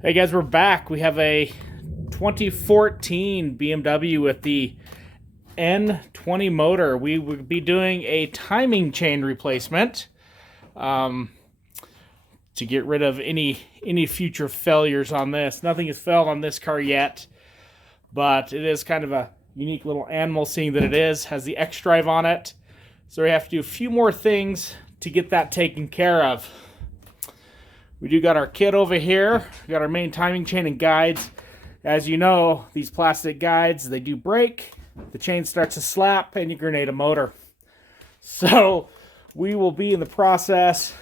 Hey guys, we're back. We have a 2014 BMW with the N20 motor. We will be doing a timing chain replacement to get rid of any future failures on this. Nothing has failed on this car yet, but it is kind of a unique little animal, seeing that it has the X drive on it. So we have to do a few more things to get that taken care of. We do got our kit over here. We got our main timing chain and guides. As you know, these plastic guides, they do break. The chain starts to slap and you grenade a motor. So we will be in the process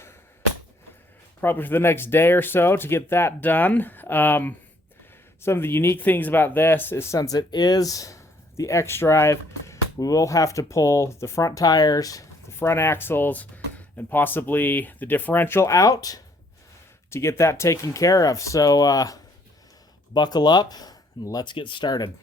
probably for the next day or so to get that done. Some of the unique things about this is, since it is the X drive, we will have to pull the front tires, the front axles, and possibly the differential out to get that taken care of. So buckle up and let's get started.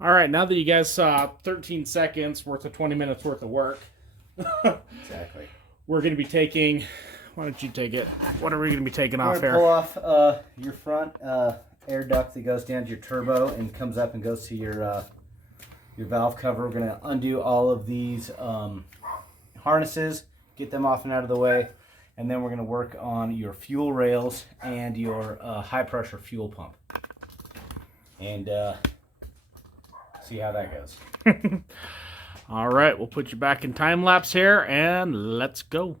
All right, now that you guys saw 13 seconds worth of 20 minutes worth of work, exactly, we're going to be taking, why don't you take it? What are we going to be taking off here? Pull off your front air duct that goes down to your turbo and comes up and goes to your valve cover. We're going to undo all of these harnesses, get them off and out of the way, and then we're going to work on your fuel rails and your high pressure fuel pump. And see how that goes. All right, we'll put you back in time lapse here and let's go.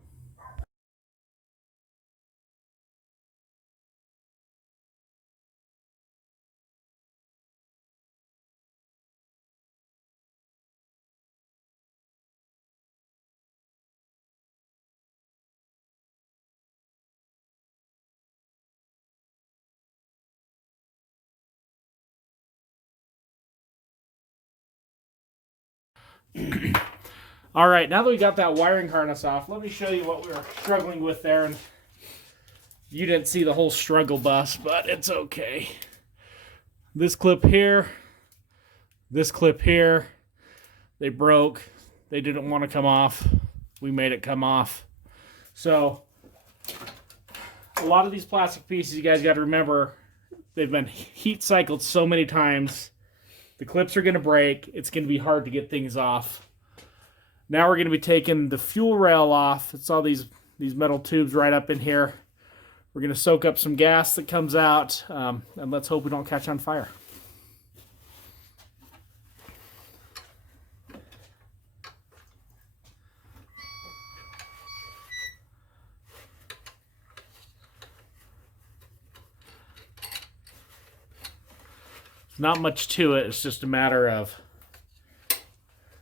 All right, now that we got that wiring harness off, let me show you what we were struggling with there. And you didn't see the whole struggle bus, but it's okay. This clip here, this clip here, they broke. They didn't want to come off. We made it come off. So a lot of these plastic pieces, you guys got to remember, they've been heat cycled so many times. The clips are going to break. It's going to be hard to get things off. Now we're going to be taking the fuel rail off. It's all these metal tubes right up in here. We're going to soak up some gas that comes out, and let's hope we don't catch on fire. Not much to it. It's just a matter of,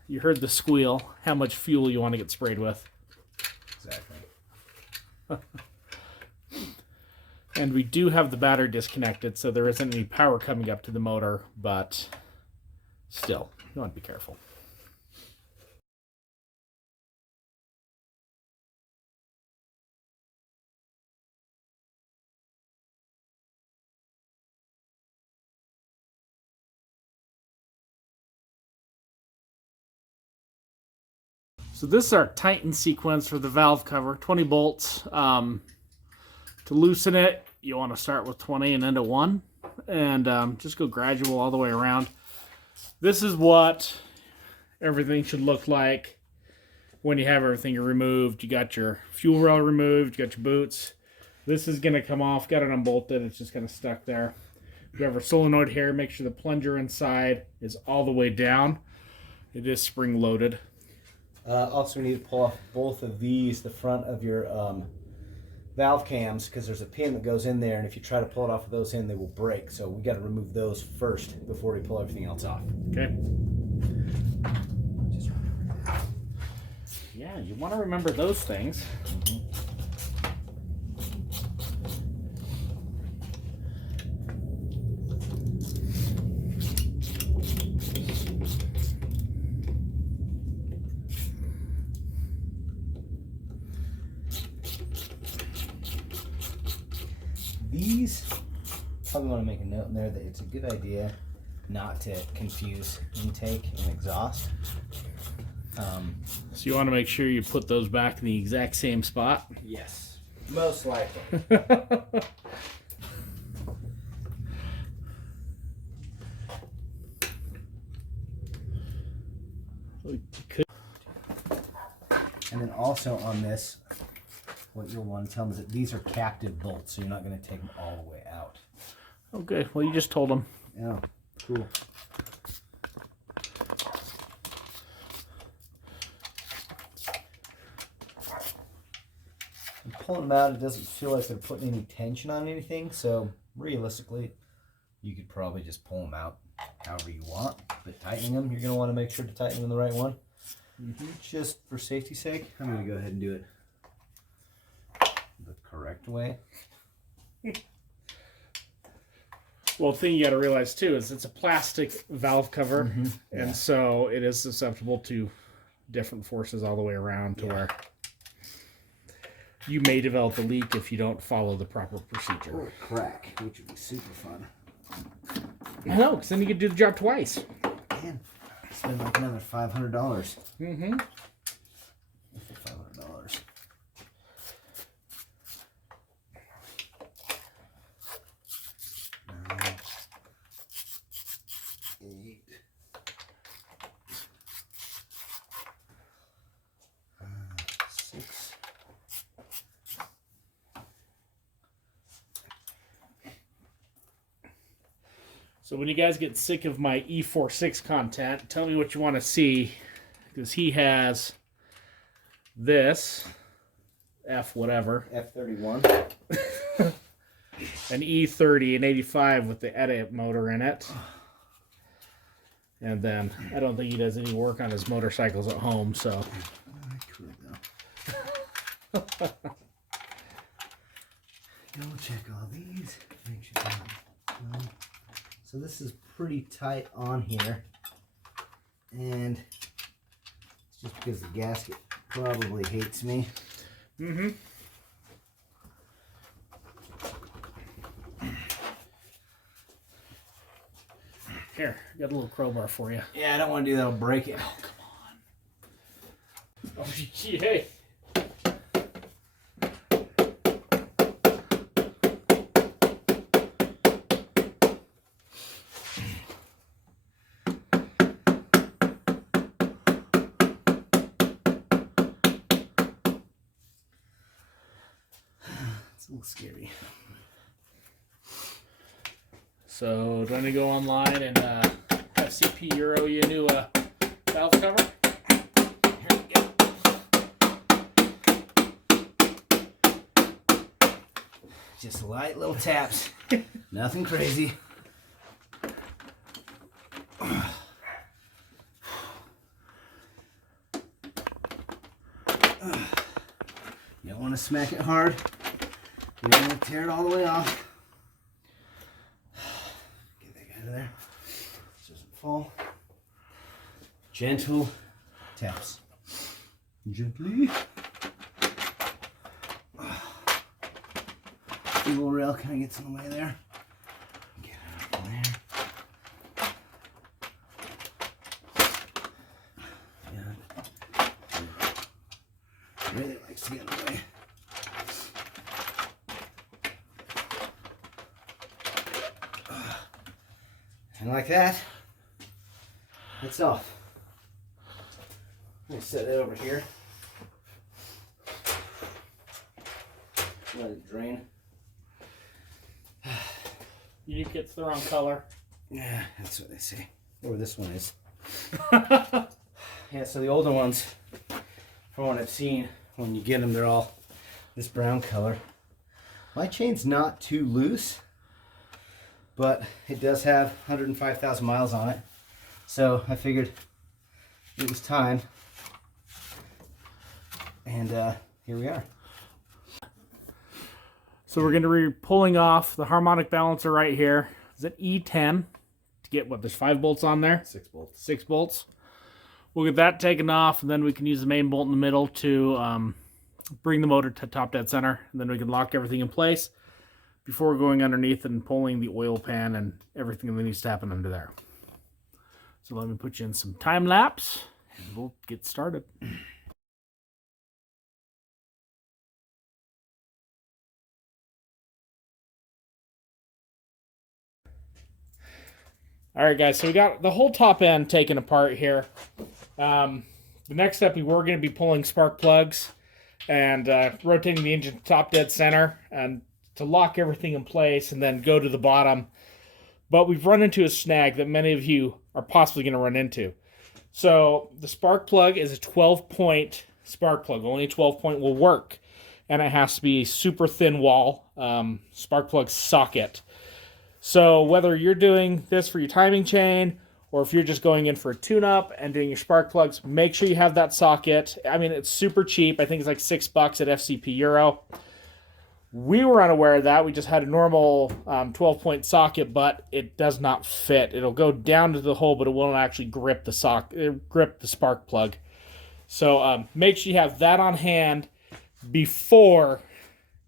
you heard the squeal, how much fuel you want to get sprayed with. Exactly. And we do have the battery disconnected, so there isn't any power coming up to the motor, but still, you want to be careful. So this is our tighten sequence for the valve cover, 20 bolts. To loosen it, you want to start with 20 and end at 1, and just go gradual all the way around. This is what everything should look like when you have everything removed. You got your fuel rail removed, you got your boots. This is going to come off, got it unbolted, it's just kind of stuck there. We have our solenoid here, make sure the plunger inside is all the way down. It is spring loaded. Also, we need to pull off both of these, the front of your valve cams, because there's a pin that goes in there, and if you try to pull it off with those in, they will break. So we got to remove those first before we pull everything else off. Okay. Yeah, you want to remember those things. Mm-hmm. These, probably want to make a note in there that it's a good idea not to confuse intake and exhaust. So you want to make sure you put those back in the exact same spot? Yes, most likely. And then also on this, what you'll want to tell them is that these are captive bolts, so you're not going to take them all the way out. Okay, well you just told them. Yeah, cool. And pulling them out, it doesn't feel like they're putting any tension on anything, so realistically, you could probably just pull them out however you want. But tightening them, you're going to want to make sure to tighten them the right one. Just for safety's sake, I'm going to go ahead and do it the correct way. Well, the thing you got to realize too is it's a plastic valve cover, and so it is susceptible to different forces all the way around to where you may develop a leak if you don't follow the proper procedure. Or a crack, which would be super fun. I know, because then you could do the job twice. Man, spend like another $500. Mm-hmm. $500. 9, 8, 6. So when you guys get sick of my E46 content, tell me what you want to see, because he has this F whatever, F31. an E30 and 85 with the edit motor in it. And then I don't think he does any work on his motorcycles at home, so. I could though. Double check all these. Make sure they're so this is pretty tight on here, and it's just because the gasket probably hates me. Mm-hmm. Here, got a little crowbar for you. Yeah, I don't want to do that. I'll break it. Oh, come on. Oh, yay. It's a little scary. So, do I need to go online and have CP Euro you a new valve cover? Here we go. Just light little taps. Nothing crazy. You don't want to smack it hard. You don't want to tear it all the way off. Get that guy out of there. This doesn't fall. Gentle taps. Gently. The little rail kind of gets in the way there. Get it out from there. Yeah. Really likes to get in the way. And like that, it's off. Let me set it over here. Let it drain. You get the wrong color. Yeah, that's what they say. Or this one is. Yeah, so the older ones, from what I've seen, when you get them, they're all this brown color. My chain's not too loose, but it does have 105,000 miles on it. So I figured it was time. And here we are. So we're going to be pulling off the harmonic balancer right here. It's an E10 to get, what, there's 5 bolts on there? 6 bolts. 6 bolts. We'll get that taken off, and then we can use the main bolt in the middle to bring the motor to top dead center, and then we can lock everything in place before going underneath and pulling the oil pan and everything that needs to happen under there. So let me put you in some time lapse and we'll get started. All right, guys, so we got the whole top end taken apart here. The next step, we were going to be pulling spark plugs and rotating the engine top dead center and to lock everything in place and then go to the bottom. But we've run into a snag that many of you are possibly going to run into. So the spark plug is a 12-point spark plug. Only a 12-point will work. And it has to be super thin wall spark plug socket. So whether you're doing this for your timing chain or if you're just going in for a tune-up and doing your spark plugs, make sure you have that socket. I mean, it's super cheap. I think it's like $6 at FCP Euro. We were unaware of that. We just had a normal 12-point socket, but it does not fit. It'll go down to the hole, but it won't actually grip the spark plug. So make sure you have that on hand before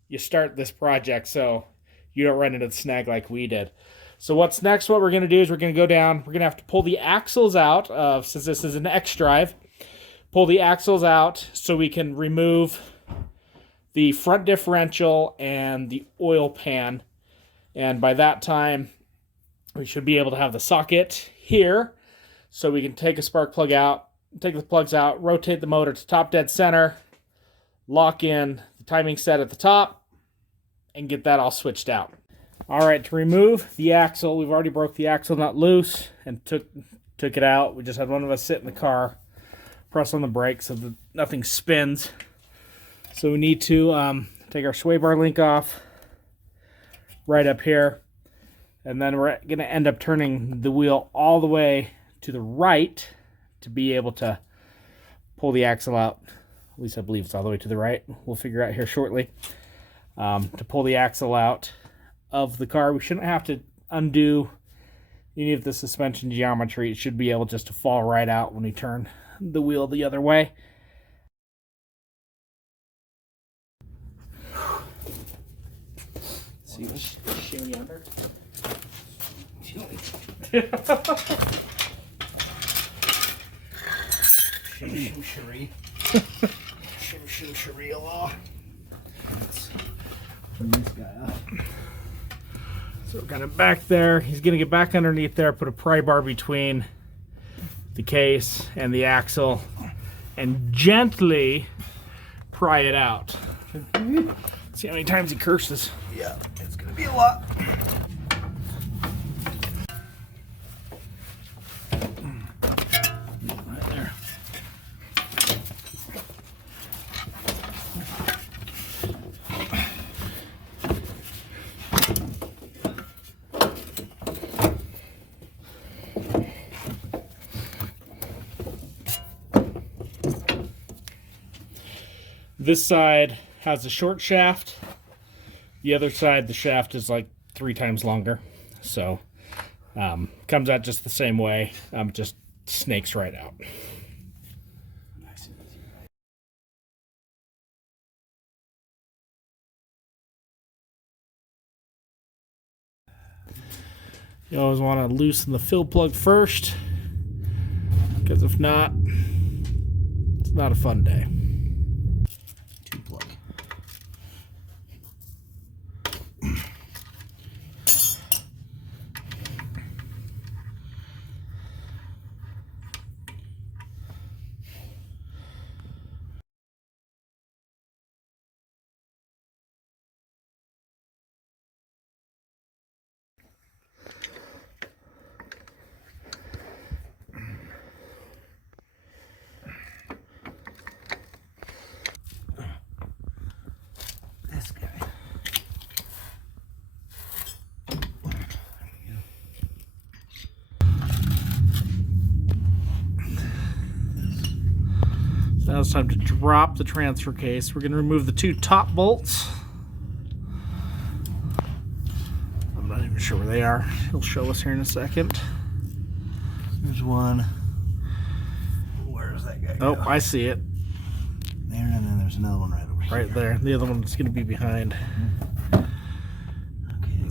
you start this project so you don't run into the snag like we did. So what's next? What we're going to do is we're going to go down. We're going to have to pull the axles out, since this is an X drive. Pull the axles out so we can remove the front differential and the oil pan. And by that time, we should be able to have the socket here so we can take a spark plug out, take the plugs out, rotate the motor to top dead center, lock in the timing set at the top, and get that all switched out. All right, to remove the axle, we've already broke the axle nut loose and took it out. We just had one of us sit in the car, press on the brakes so that nothing spins. So we need to take our sway bar link off right up here. And then we're going to end up turning the wheel all the way to the right to be able to pull the axle out. At least I believe it's all the way to the right. We'll figure out here shortly. To pull the axle out of the car. We shouldn't have to undo any of the suspension geometry. It should be able just to fall right out when we turn the wheel the other way. See what's shimmy under? Shimmy, shimmy, shimmy, law. This guy up. So we're kind of back there. He's going to get back underneath there, put a pry bar between the case and the axle, and gently pry it out. See how many times he curses. Yeah, it's going to be a lot. Right there. This side has a short shaft. The other side, the shaft is like 3 times longer. So, comes out just the same way. Just snakes right out. Nice and easy. You always want to loosen the fill plug first, because if not, it's not a fun day. Now it's time to drop the transfer case. We're going to remove the 2 top bolts. I'm not even sure where they are. He'll show us here in a second. There's one. Where is that guy? Oh, I see it. There, and then there's another one right over here. Right there. The other one's going to be behind.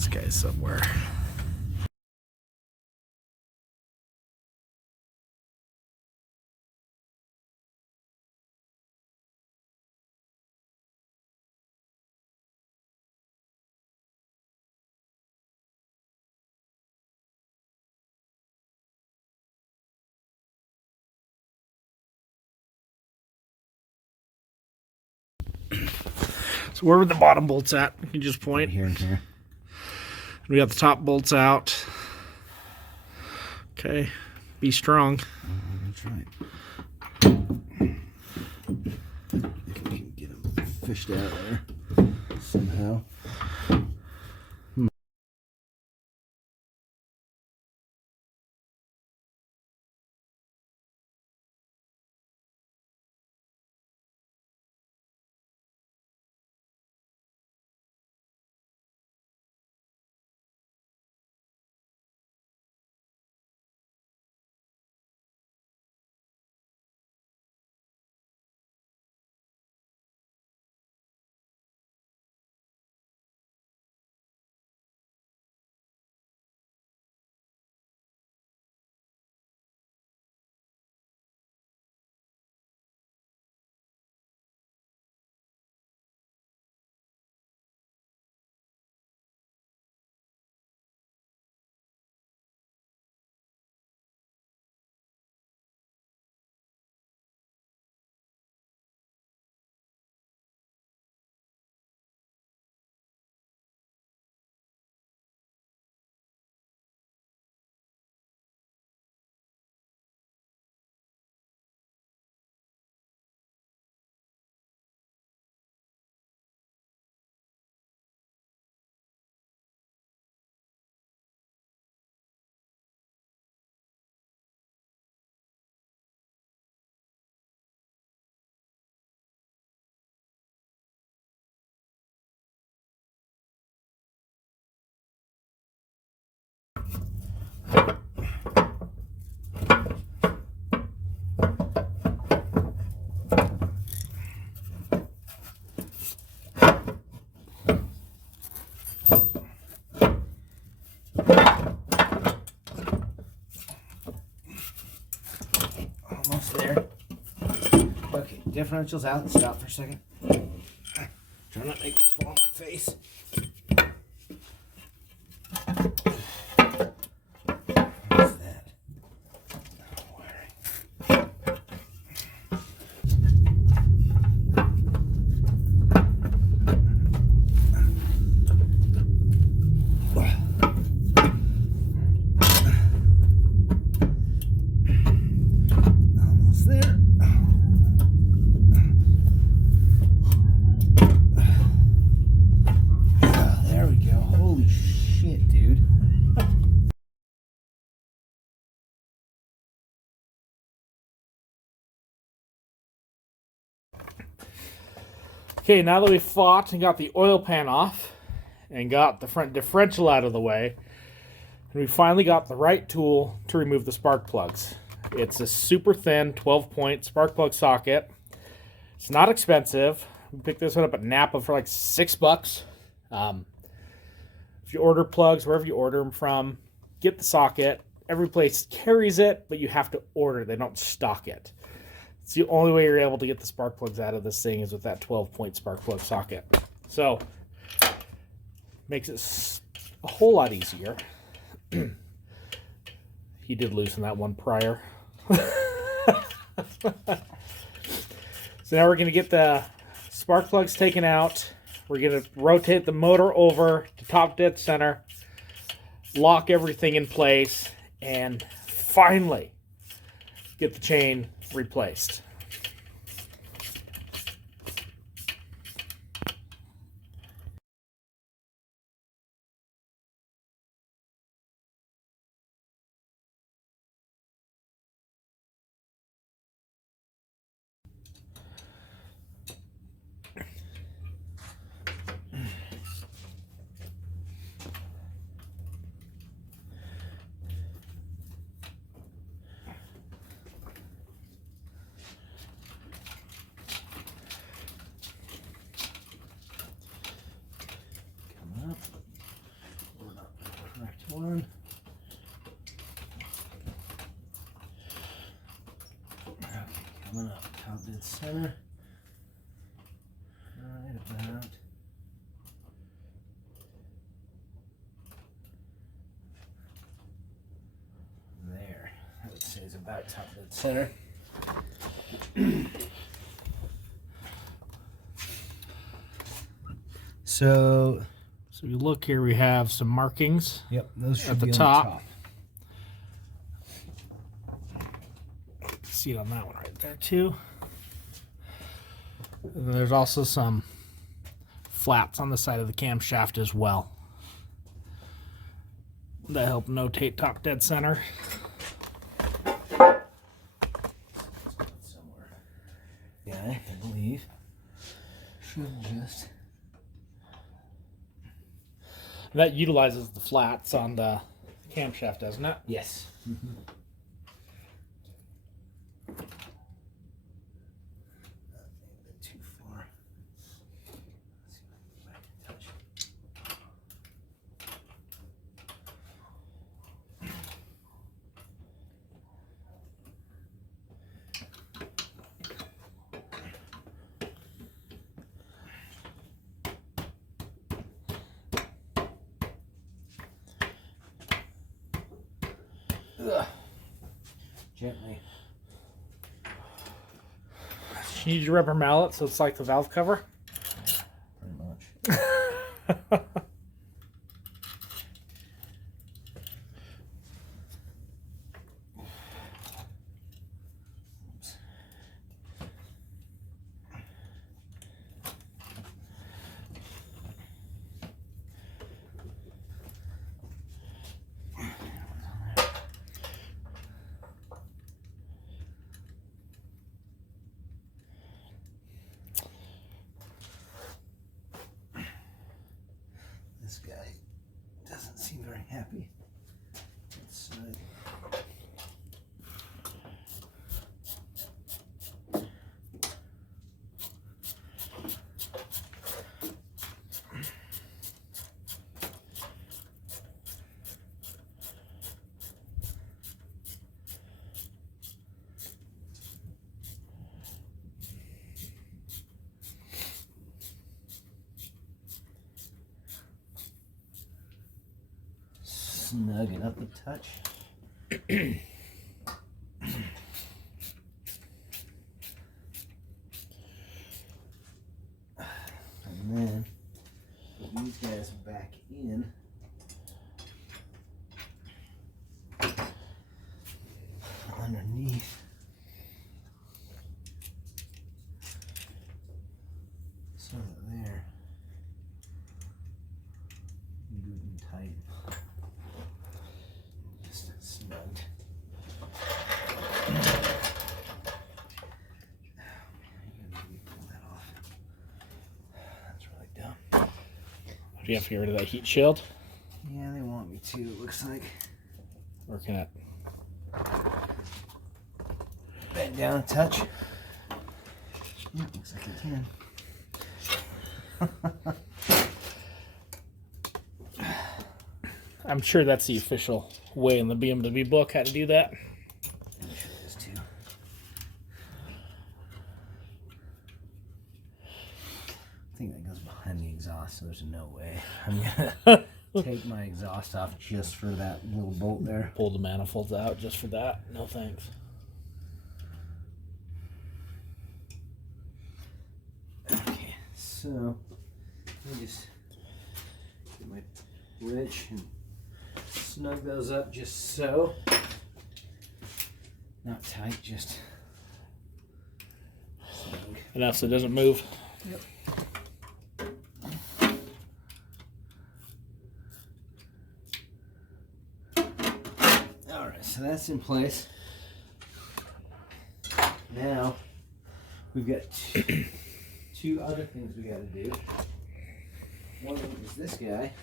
this guy somewhere. So where were the bottom bolts at? You can just point. Here and here. We got the top bolts out. Okay, be strong. That's right. I think we can get them fished out there somehow. Almost there. Okay, differential's out. Stop for a second. Try not to make this fall on my face. What's that? Wiring. Almost there. Oh, there we go. Holy shit, dude. Okay, now that we fought and got the oil pan off and got the front differential out of the way, and we finally got the right tool to remove the spark plugs. It's a super thin 12-point spark plug socket. It's not expensive. We picked this one up at Napa for like $6. If you order plugs, wherever you order them from, get the socket. Every place carries it, but you have to order. They don't stock it. It's the only way you're able to get the spark plugs out of this thing is with that 12-point spark plug socket. So, makes it a whole lot easier. He did loosen that one prior. So now we're going to get the spark plugs taken out. We're going to rotate the motor over to top dead center, lock everything in place, and finally get the chain replaced. one. Okay, coming up, top dead center. Right about there. I would say is about top dead center. So you look here, we have some markings. yep, those should at the be top. on the top. See it on that one right there too. And then there's also some flats on the side of the camshaft as well that help notate top dead center. Somewhere. Yeah, I believe. Should just. That utilizes the flats on the camshaft, doesn't it? Yes. Mm-hmm. Too far. Let's see if I can touch. Ugh. Gently. You need your rubber mallet so it's like the valve cover. Pretty much. This guy doesn't seem very happy. Let's, snug it up a touch. And then put these guys back in. Underneath. So that there. Good and tight. Just snug. Pull that off. That's really dumb. Do you have to get rid of that heat shield? Yeah, they want me to, it looks like. Working it. Bend down a touch. Yeah, looks like I can. I'm sure that's the official way in the BMW book how to do that. I'm sure it is too. I think that goes behind the exhaust, so there's no way I'm gonna take my exhaust off just for that little bolt there. Pull the manifolds out just for that. No thanks. Okay, so let me just get my wrench and snug those up just so. Not tight, just snug. Enough so it doesn't move. Yep. Alright, so that's in place. Now we've got two other things we gotta do. One of them is this guy.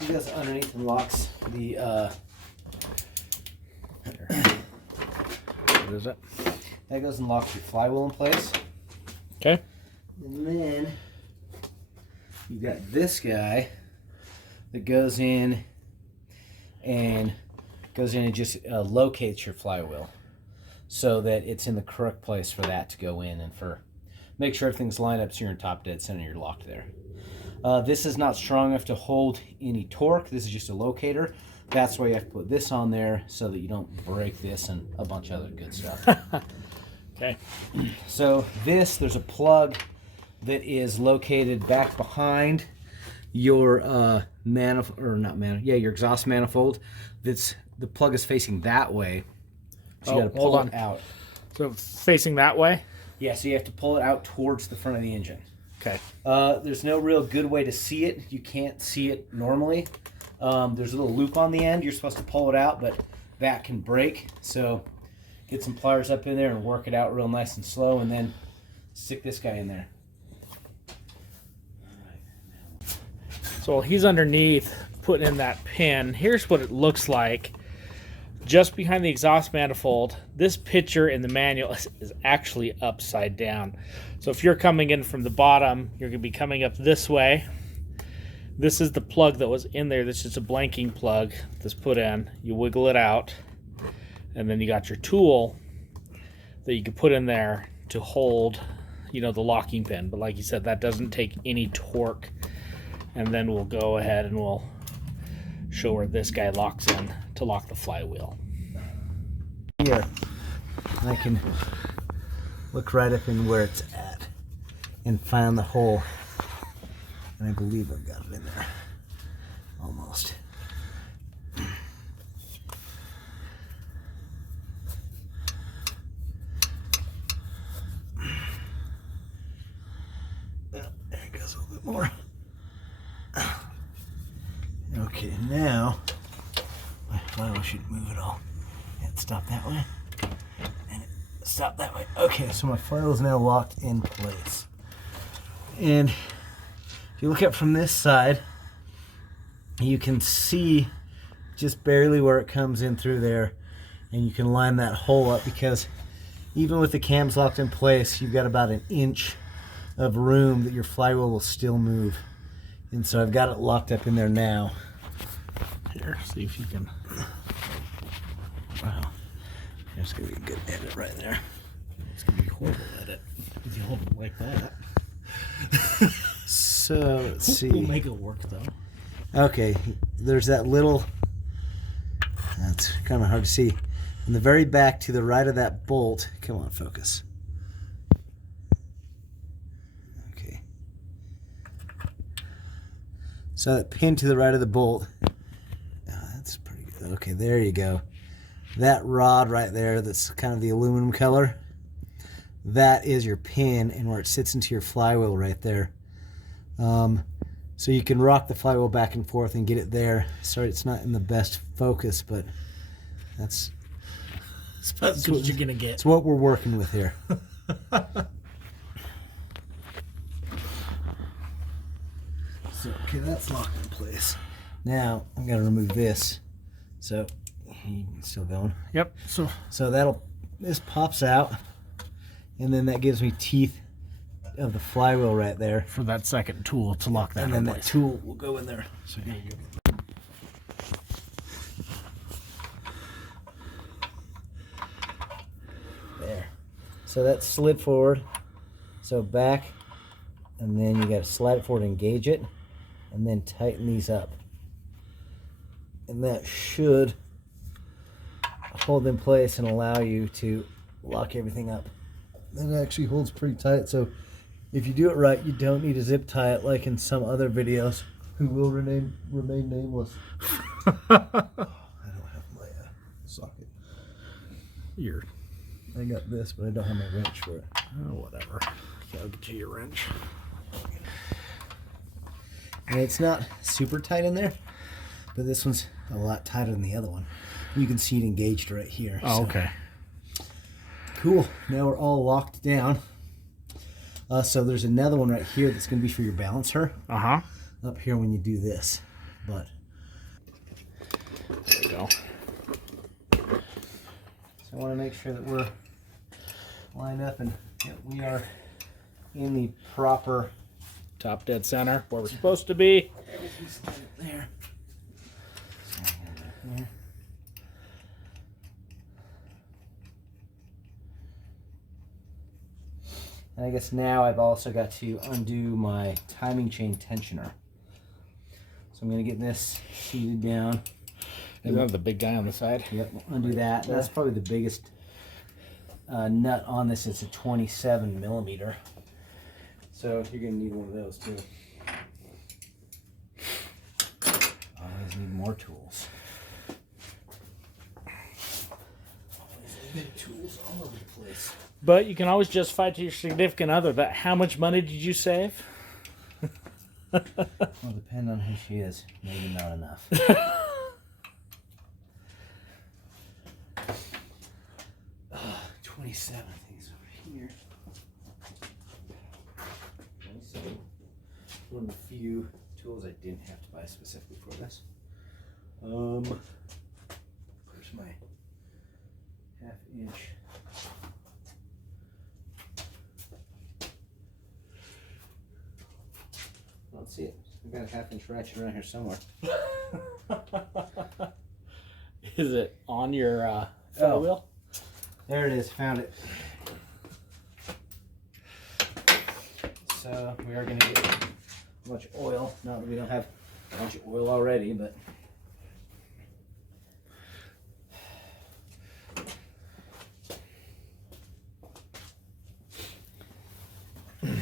He goes underneath and locks the What is it? that goes and locks your flywheel in place. Okay. And then you've got this guy that goes in and goes in and just locates your flywheel so that it's in the correct place for that to go in, and for make sure everything's lined up so you're in top dead center, you're locked there. This is not strong enough to hold any torque. This is just a locator. That's why you have to put this on there so that you don't break this and a bunch of other good stuff. Okay. So there's a plug that is located back behind your your exhaust manifold. The plug is facing that way. So you gotta pull it out. So facing that way? Yeah, so you have to pull it out towards the front of the engine. Okay. There's no real good way to see it. You can't see it normally. There's a little loop on the end. You're supposed to pull it out, but that can break. So get some pliers up in there and work it out real nice and slow, and then stick this guy in there. So while he's underneath putting in that pin, here's what it looks like just behind the exhaust manifold. This picture in the manual is actually upside down. So if you're coming in from the bottom, you're going to be coming up this way. This is the plug that was in there. This is a blanking plug that's put in. You wiggle it out, and then you got your tool that you can put in there to hold, the locking pin. But like you said, that doesn't take any torque. And then we'll go ahead and we'll show where this guy locks in to lock the flywheel. Here, I can look right up in where it's at and find the hole. And I believe I've got it in there. Almost. There it goes a little bit more. Okay, now my flywheel shouldn't move at all. It stopped that way, and it stopped that way. Okay, so my flywheel is now locked in place. And if you look up from this side, you can see just barely where it comes in through there, and you can line that hole up, because even with the cams locked in place, you've got about an inch of room that your flywheel will still move. And so I've got it locked up in there now. Here, see if you can. Wow. There's going to be a good edit right there. It's going to be a horrible edit if you hold it like that. So, let's see. We'll make it work, though. Okay, there's that little, that's kind of hard to see. In the very back to the right of that bolt, come on, focus. Okay. So that pin to the right of the bolt, that's pretty good. Okay, there you go. That rod right there, that's kind of the aluminum color, that is your pin, and where it sits into your flywheel right there. So you can rock the flywheel back and forth and get it there. Sorry, it's not in the best focus, but that's what you're gonna get. It's what we're working with here. So, okay, that's locked in place. Now I'm gonna remove this. So still going. Yep. So this pops out, and then that gives me teeth of the flywheel right there for that second tool to lock that. And then that tool will go in there. So here you go. There. So that's slid forward. So back, and then you got to slide it forward, engage it, and then tighten these up. And that should hold in place and allow you to lock everything up. That actually holds pretty tight. So if you do it right, you don't need to zip tie it like in some other videos who will remain nameless. I don't have my socket. I got this, but I don't have my wrench for it. Oh, whatever. Okay, I'll get you your wrench. And it's not super tight in there, but this one's a lot tighter than the other one. You can see it engaged right here. Oh, so. Okay. Cool. Now we're all locked down. So there's another one right here that's going to be for your balancer. Uh-huh. Up here when you do this. But there we go. So I want to make sure that we're lined up, and we are in the proper top dead center where we're supposed to be. There. there. And I guess now I've also got to undo my timing chain tensioner. So I'm going to get this seated down. You have the big guy on the side? Yep, we'll undo that. That's probably the biggest nut on this. It's a 27 millimeter. So you're going to need one of those too. Always need more tools. Always big tools all over the place. But you can always justify to your significant other that how much money did you save? Well, depending on who she is, maybe not enough. 27 things over here. 27. One of the few tools I didn't have to buy specifically for this. Where's my half-inch? I don't see it. I've got a half-inch ratchet around here somewhere. Is it on your flywheel? There it is. Found it. So we are going to get a bunch of oil. Not that we don't have a bunch of oil already, but that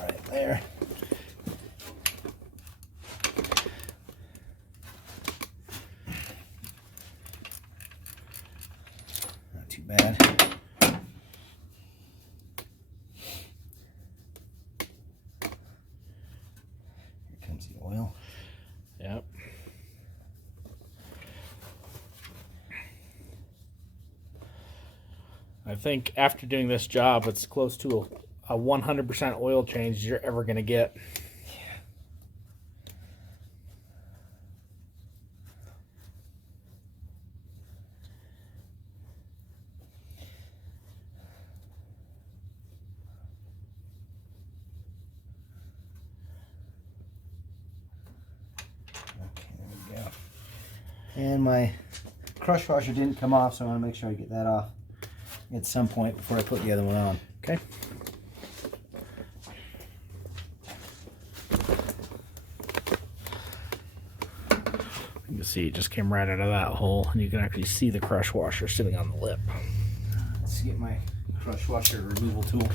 right there. Not too bad. Oil. Yep. I think after doing this job, it's close to a 100% oil change you're ever going to get. And my crush washer didn't come off, so I want to make sure I get that off at some point before I put the other one on. Okay. You can see it just came right out of that hole, and you can actually see the crush washer sitting on the lip. Let's get my crush washer removal tool.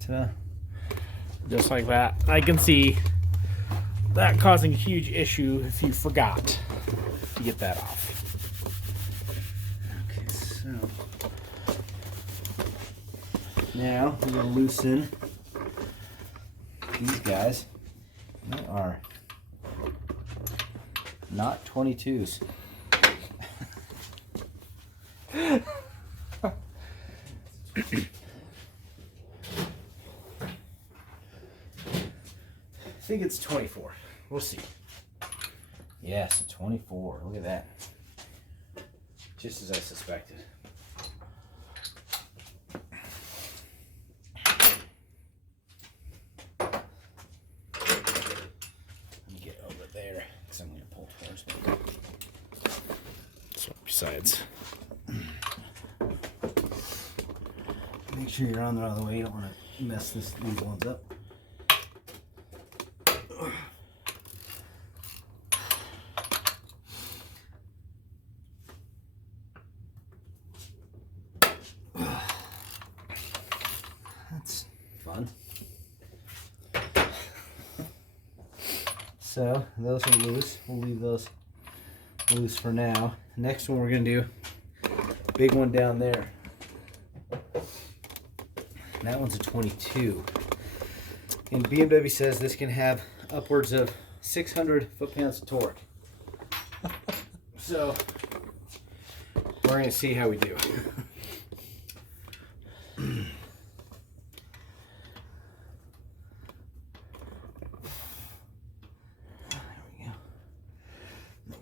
Ta-da. Just like that. I can see that causing a huge issue if you forgot to get that off. Okay, so now we're going to loosen these guys. They are not 22s. I think it's 24. We'll see. Yes, 24. Look at that. Just as I suspected. Let me get over there because I'm going to pull towards me. Swap sides. Make sure you're on the other way. You don't want to mess these ones up. That's fun. So those are loose. We'll leave those loose for now. Next one we're going to do, big one down there. And that one's a 22. And BMW says this can have upwards of 600 foot-pounds of torque. So we're going to see how we do.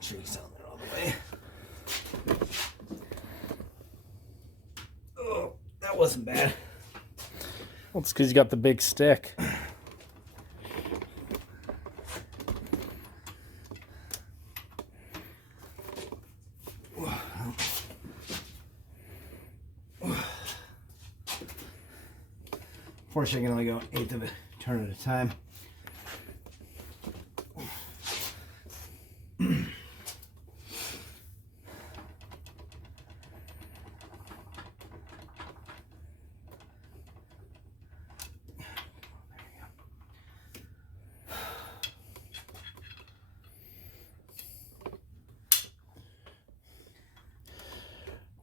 Sure he's on there all the way. Oh, that wasn't bad. Well, it's because you got the big stick. Fortunately, I can only go 1/8 of a turn at a time.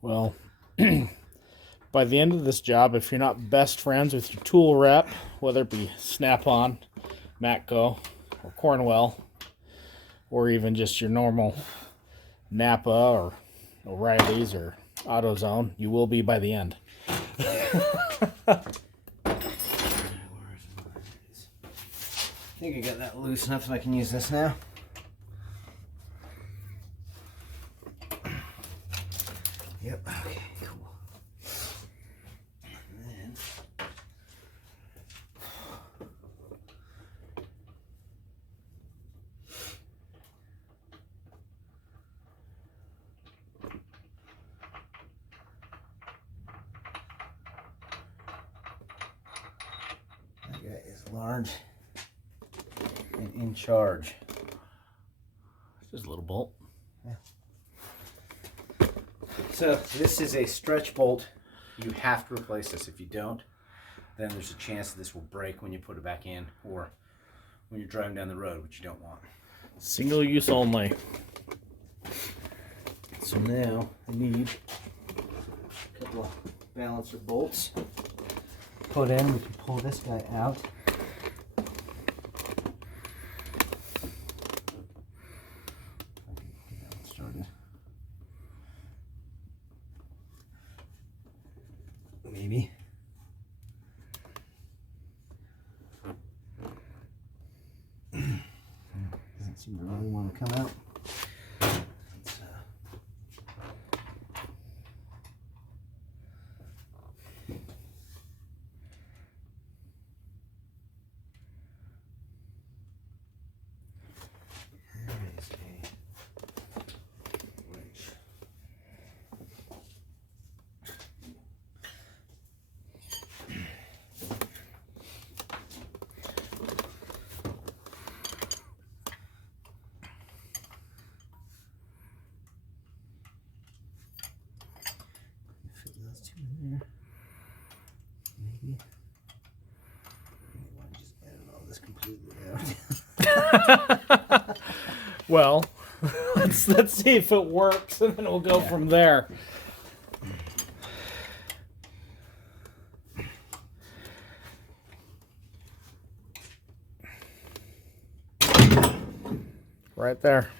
Well, by the end of this job, if you're not best friends with your tool rep, whether it be Snap-on, Matco, or Cornwell, or even just your normal Napa or O'Reilly's or AutoZone, you will be by the end. I think I got that loose enough so I can use this now. Yep, okay, cool. And then that guy is large and in charge. Just a little bolt. Yeah. So this is a stretch bolt. You have to replace this. If you don't, then there's a chance that this will break when you put it back in, or when you're driving down the road, which you don't want. Single use only. So now I need a couple of balancer bolts. Put in, we can pull this guy out. Started. Maybe. Doesn't seem to really want to come out. Let's, there is a wrench. Fit those two in there. Maybe. I just edit all this completely out. Well, let's see if it works, and then we'll go from there. Right there.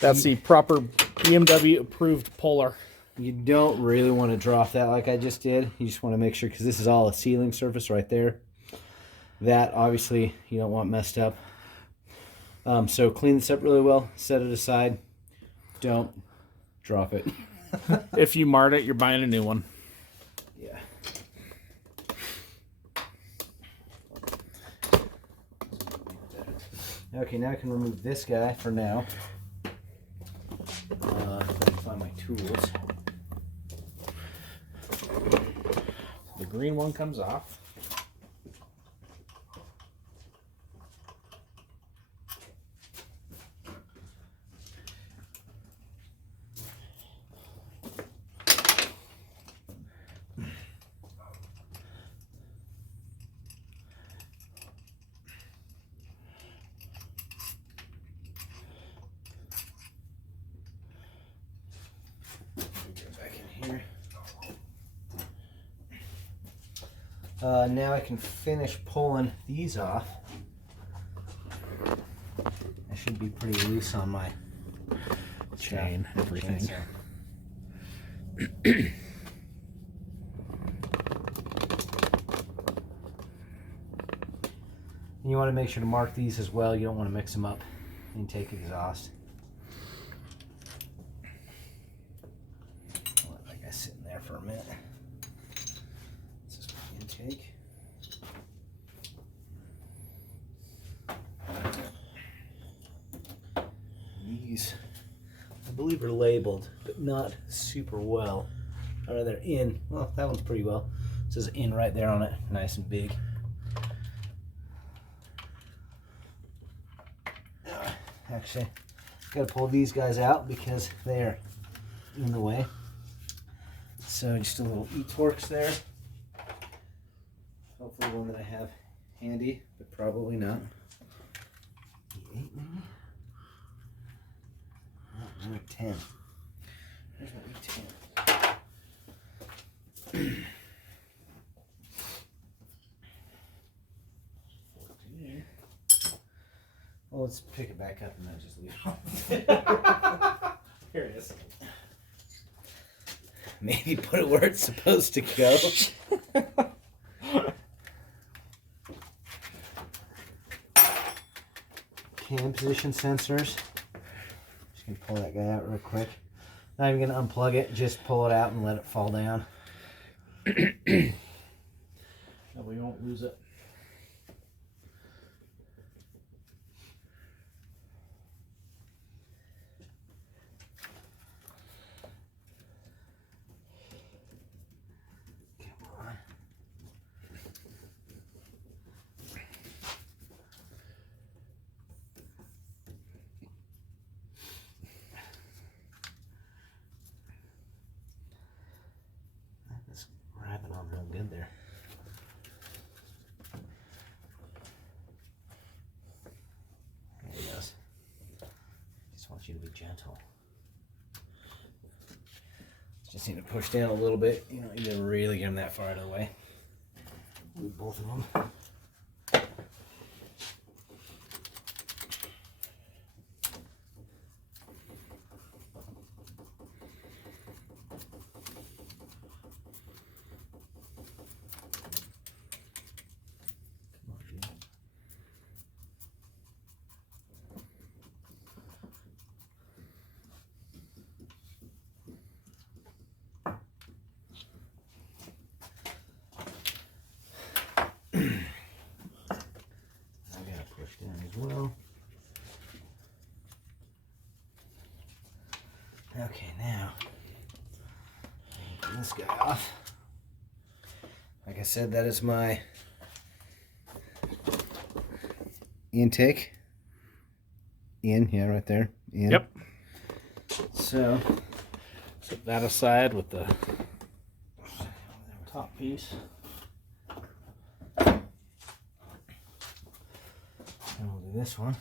That's the proper BMW approved puller. You don't really want to drop that like I just did. You just want to make sure, because this is all a sealing surface right there. That obviously you don't want messed up. So clean this up really well, set it aside. Don't drop it. If you marred it, you're buying a new one. Yeah. Okay, now I can remove this guy for now. Let me find my tools. The green one comes off. Now I can finish pulling these off. I should be pretty loose on my Chain, everything. So. And you want to make sure to mark these as well. You don't want to mix them up and take exhaust. I'll let that guy sit in there for a minute. This is my intake. These, I believe, are labeled, but not super well. Or they're in. Well, that one's pretty well. It says in right there on it, nice and big. Actually, gotta pull these guys out because they're in the way. So just a little E-Torx there. Hopefully one that I have handy, but probably not. E8 maybe? Oh, number 10. There's my E10. Well, let's pick it back up and then just leave it on. Here it is. Maybe put it where it's supposed to go. Cam position sensors. Just gonna pull that guy out real quick. Not even gonna unplug it, just pull it out and let it fall down. No, we won't lose it. That's wrapping on real good there. There he goes. Just want you to be gentle. Just need to push down a little bit. You don't need to really get them that far out of the way. Move both of them. Well, okay, now get this guy off. Like I said, that is my intake. In, yeah, right there. In. Yep. So set that aside with the top piece. And we'll do this one.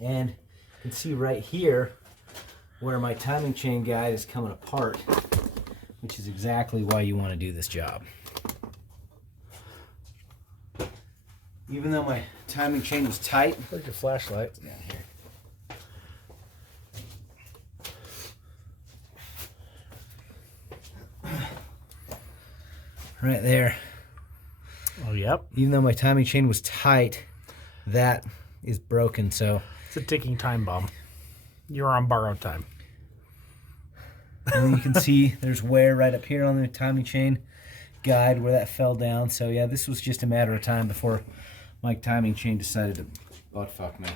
And you can see right here where my timing chain guide is coming apart, which is exactly why you want to do this job. Even though my timing chain was tight. Where's your flashlight? It's down here. Right there. Oh, yep. Even though my timing chain was tight, that is broken, so. It's a ticking time bomb. You're on borrowed time. And you can see there's wear right up here on the timing chain guide where that fell down. So yeah, this was just a matter of time before my timing chain decided to butt fuck me.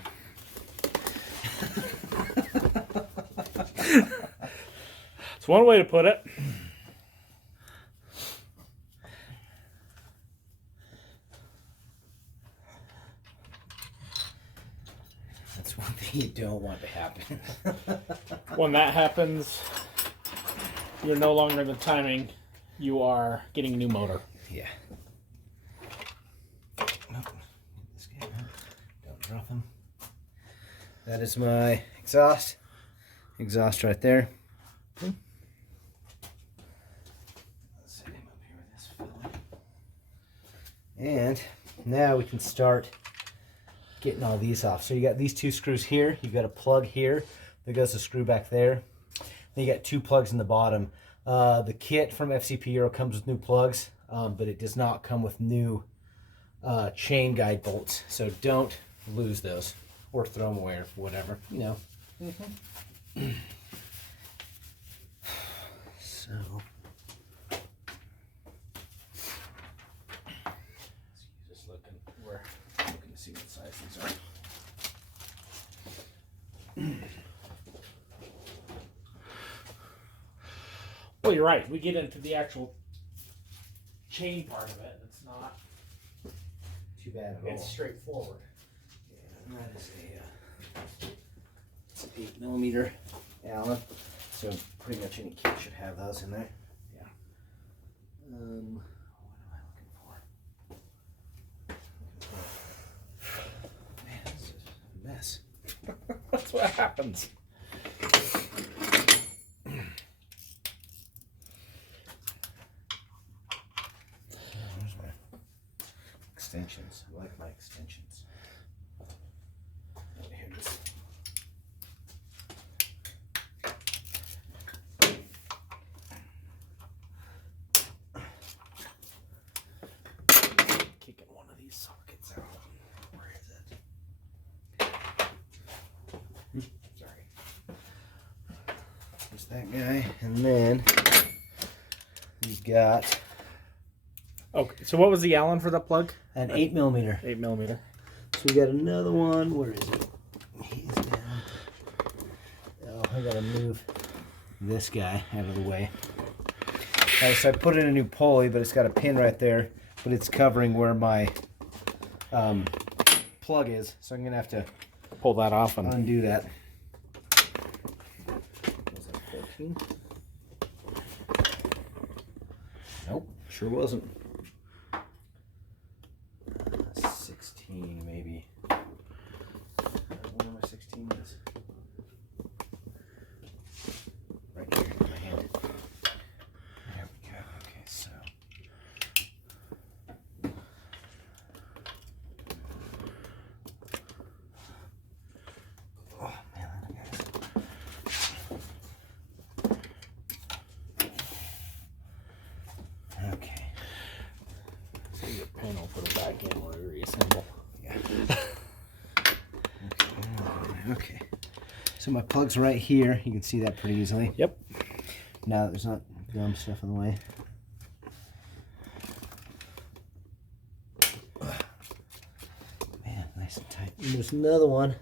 It's one way to put it. That's one thing you don't want to happen. When that happens, you're no longer the timing. You are getting a new motor. Yeah. Nope. This guy out. Don't drop him. That is my exhaust. Exhaust right there. Let's set him up here with this filler. And now we can start getting all these off. So you got these two screws here. You've got a plug here. There goes a screw back there. Then you got two plugs in the bottom. The kit from FCP Euro comes with new plugs, but it does not come with new chain guide bolts. So don't lose those or throw them away or whatever, you know. So Just looking. we're looking to see what size these are. Well, you're right. We get into the actual chain part of it. It's not too bad at all. It's straightforward. Yeah, that is it's an 8mm Allen. So pretty much any kit should have those in there. Yeah. What am I looking for? Man, this is a mess. That's what happens. Where's my extensions? I like my extensions. Oh, here it is. Kicking one of these sockets out. Where is it? Sorry. There's that guy, and then we've got Okay, so what was the Allen for the plug? an 8mm. 8mm. So we got another one. Where is it? He's down. Oh, I gotta move this guy out of the way. Alright, so I put in a new pulley, but it's got a pin right there, but it's covering where my plug is, so I'm gonna have to Pull that off and undo that. Was that 14? Nope, sure wasn't. 16 maybe. I don't know where my 16 is. Right here in my hand. There we go. Okay, so. Oh man, that guy's. Okay. so your pin will put it back in when we reassemble. Yeah. Okay. So my plug's right here. You can see that pretty easily. Yep. Now that there's not gum stuff in the way. Man, nice and tight. And there's another one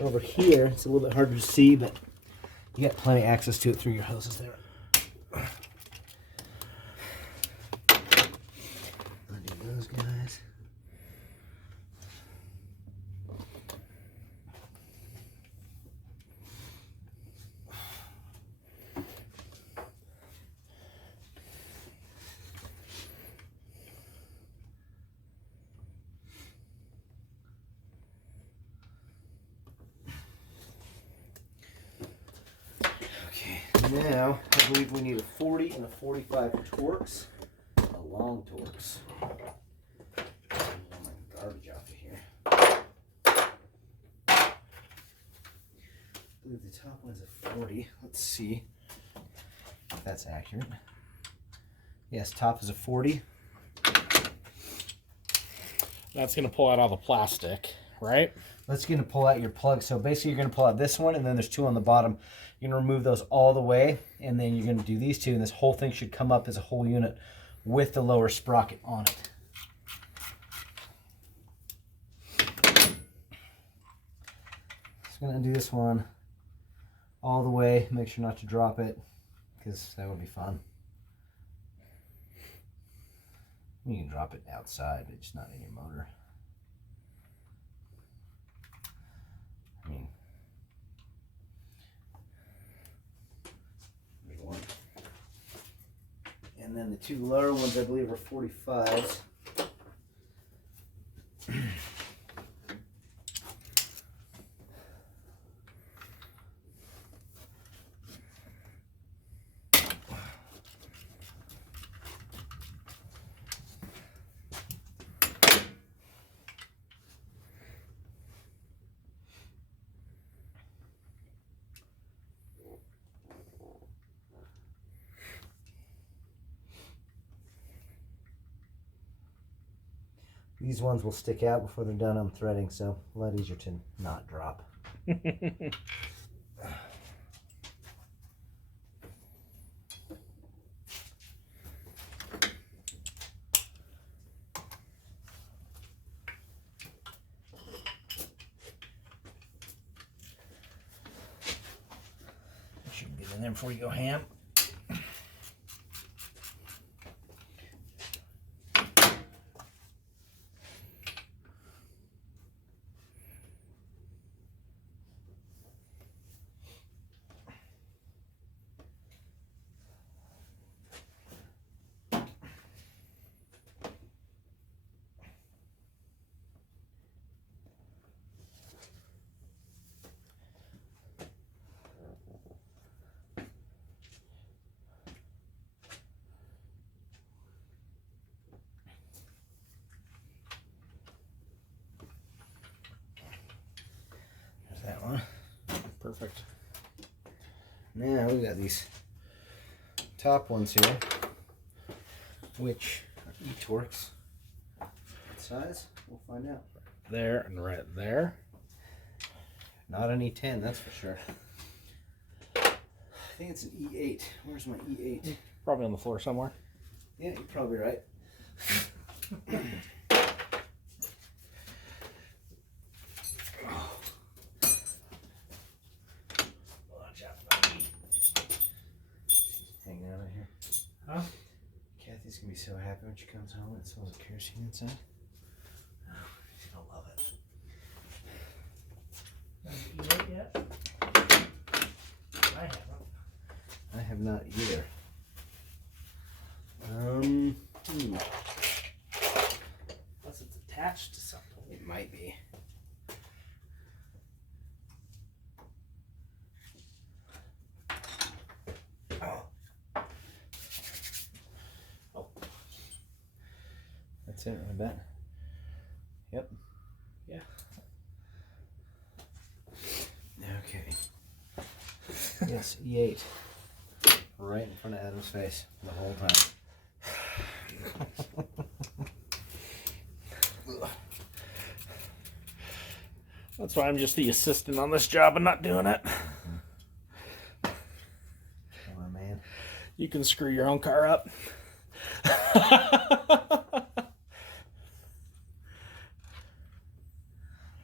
over here. It's a little bit harder to see, but you got plenty of access to it through your hoses there. Undo those guys. Now, I believe we need a 40 and a 45 Torx, a long Torx. Get my garbage off of here. I believe the top one's a 40. Let's see if that's accurate. Yes, top is a 40. That's going to pull out all the plastic, right? That's going to pull out your plug. So basically you're going to pull out this one, and then there's two on the bottom. You're going to remove those all the way, and then you're going to do these two, and this whole thing should come up as a whole unit with the lower sprocket on it. So I'm going to undo this one all the way. Make sure not to drop it, because that would be fun. You can drop it outside, but just not in your motor. I mean, there's one. And then the two lower ones, I believe, are 45s. These ones will stick out before they're done on threading, so a lot easier to not drop. Should get in there before you go ham. Perfect. Now we got these top ones here, which are E-Torques. What size? We'll find out. There and right there. Not an E10, that's for sure. I think it's an E8. Where's my E8? Probably on the floor somewhere. Yeah, you're probably right. Hanging out in here. Huh? Kathy's gonna be so happy when she comes home and it smells of kerosene inside. Oh, she's gonna love it. Have you eaten it yet? I haven't. I have not either. Unless it's attached to something. It might be. Oh. That's it, I bet. Yep. Yeah. Okay. Yes, E8. Right in front of Adam's face the whole time. That's why I'm just the assistant on this job and not doing it. Come on, man. You can screw your own car up.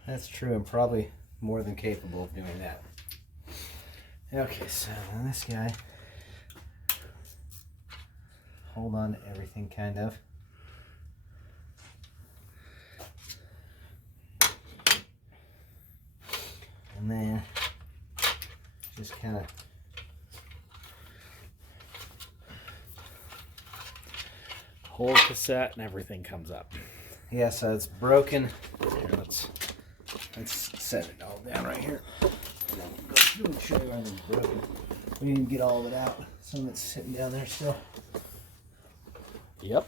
That's true. I'm probably more than capable of doing that. Okay, so then this guy, hold on to everything kind of. And then just kind of Hold cassette and everything comes up. yeah, so it's broken. Here, let's set it all down right here. And then we'll go through and show you everything's broken. We didn't get all of it out. Some of it's sitting down there still. Yep.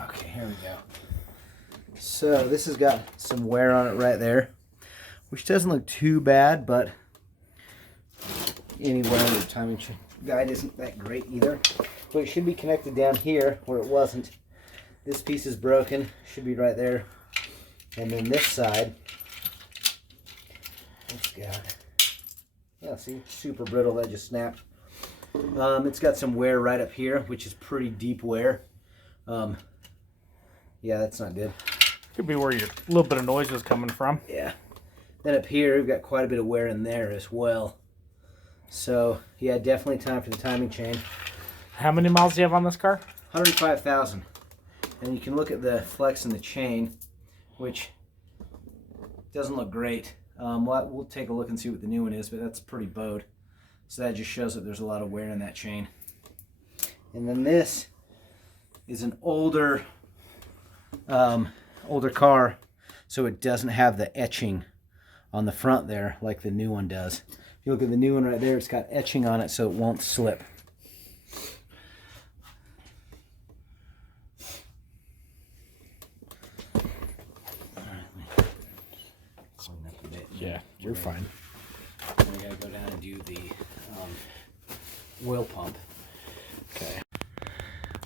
Okay, here we go. So this has got some wear on it right there, which doesn't look too bad, but anyway, the timing guide isn't that great either. But it should be connected down here where it wasn't. This piece is broken, should be right there. And then this side, it's got, yeah, see, super brittle, that just snapped. It's got some wear right up here, which is pretty deep wear. Yeah, that's not good. Could be where your little bit of noise was coming from. Yeah. Then up here, we've got quite a bit of wear in there as well. So, yeah, definitely time for the timing chain. How many miles do you have on this car? 105,000. And you can look at the flex in the chain, which doesn't look great. We'll take a look and see what the new one is, but that's pretty bowed. So that just shows that there's a lot of wear in that chain. And then this is an older car, so it doesn't have the etching on the front there like the new one does. If you look at the new one right there, it's got etching on it so it won't slip. Yeah, you're fine. Then we gotta go down and do the oil pump. Okay.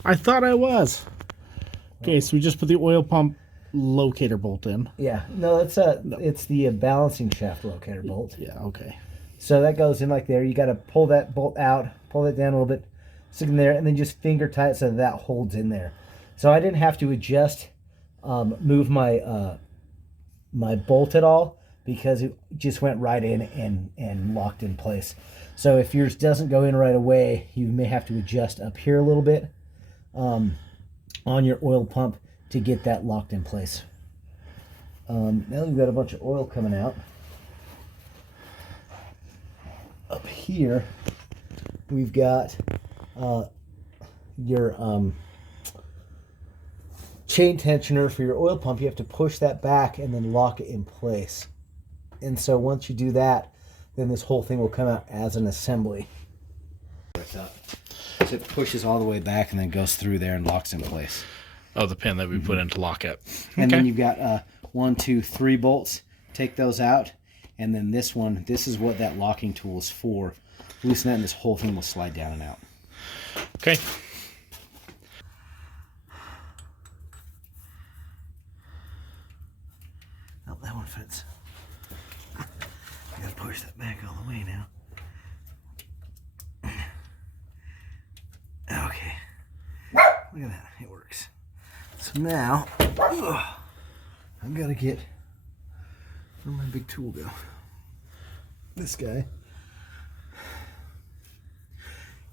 I thought I was. Okay, so we just put the oil pump locator bolt in. Yeah, no, it's the balancing shaft locator bolt. Yeah, okay. So that goes in like there. You got to pull that bolt out, pull it down a little bit, stick in there, and then just finger tight so that holds in there. So I didn't have to adjust, move my my bolt at all because it just went right in and locked in place. So if yours doesn't go in right away, you may have to adjust up here a little bit on your oil pump to get that locked in place. Now we've got a bunch of oil coming out. Up here, we've got your chain tensioner for your oil pump. You have to push that back and then lock it in place. And so once you do that, then this whole thing will come out as an assembly. So it pushes all the way back and then goes through there and locks in place. Oh, the pin that we put in to lock it. And then you've got 1, 2, 3 bolts. Take those out. And then this one, this is what that locking tool is for. Loosen that and this whole thing will slide down and out. Okay. Oh, that one fits. I gotta push that back all the way now. Okay. Look at that. It works. So now, I've got to get, where'd my big tool go? This guy.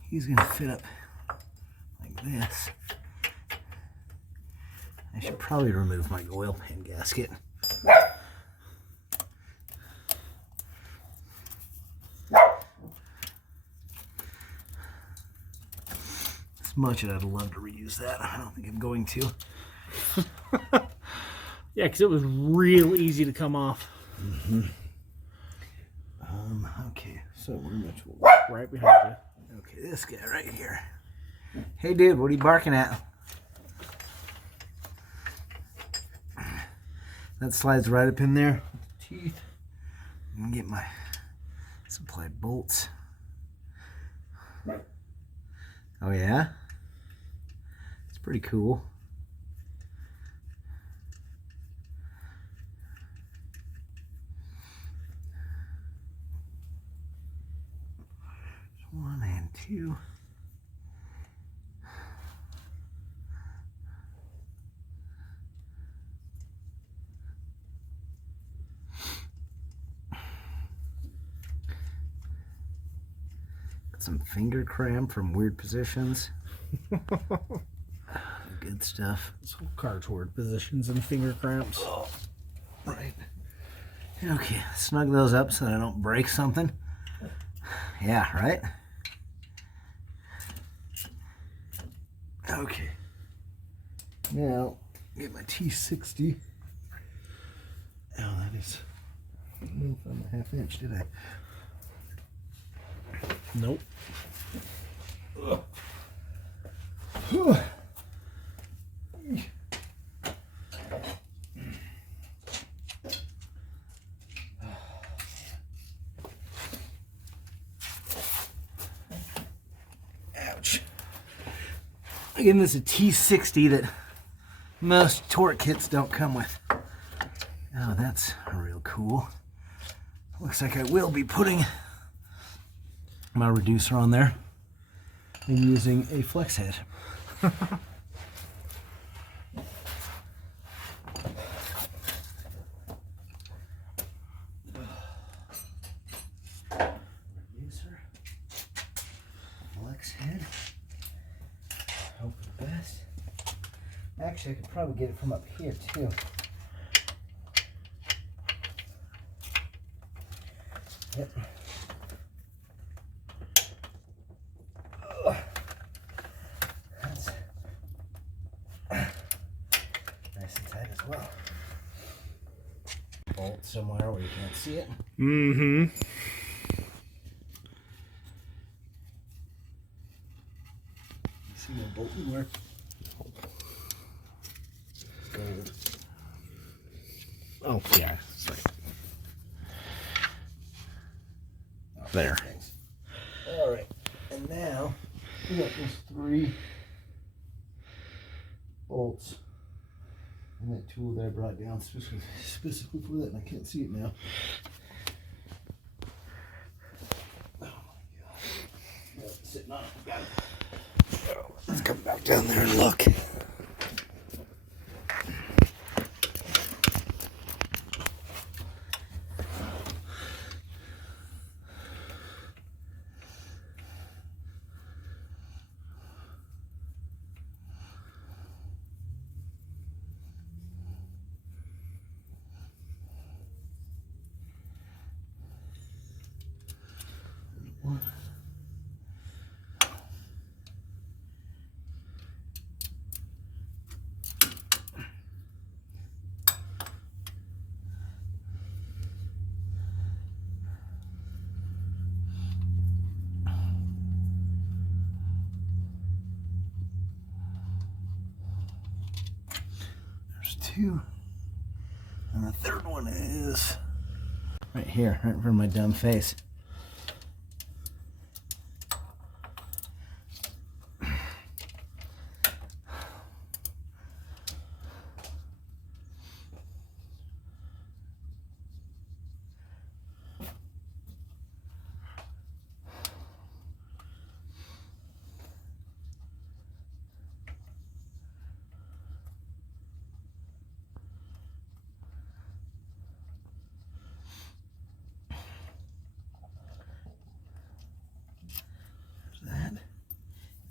He's going to fit up like this. I should probably remove my oil pan gasket. As much as I'd love to reuse that, I don't think I'm going to. Yeah, because it was real easy to come off. Okay, so where's my tool? Right behind you. Okay, this guy right here. Hey, dude, what are you barking at? That slides right up in there. Teeth. I'm gonna get my supply bolts. Oh yeah, it's pretty cool. There's 1 and 2. Some finger cramp from weird positions. Good stuff. This whole car toward positions and finger cramps. Oh, right. Okay, snug those up so that I don't break something. Yeah, right? Okay. Now, get my T60. Oh, that is... I don't know if I'm a 1/2 inch, did I? Nope. Ouch. Again, this is a T60 that most torque kits don't come with. Oh, that's real cool. Looks like I will be putting my reducer on there and using a flex head. Reducer, flex head. Hope for the best. Actually, I could probably get it from up here too. Yep. That's nice and tight as well. Bolt somewhere where you can't see it. Mm-hmm. See no bolt anywhere. Gold. Oh, yeah. Sorry. There. Thanks. All right, and now we got these 3 bolts and that tool that I brought down specifically for that, and I can't see it now. Oh my god! Yeah, it's sitting on it. Got it. Oh, let's come back down there and look. 2. And the third one is right here, right in front of my dumb face.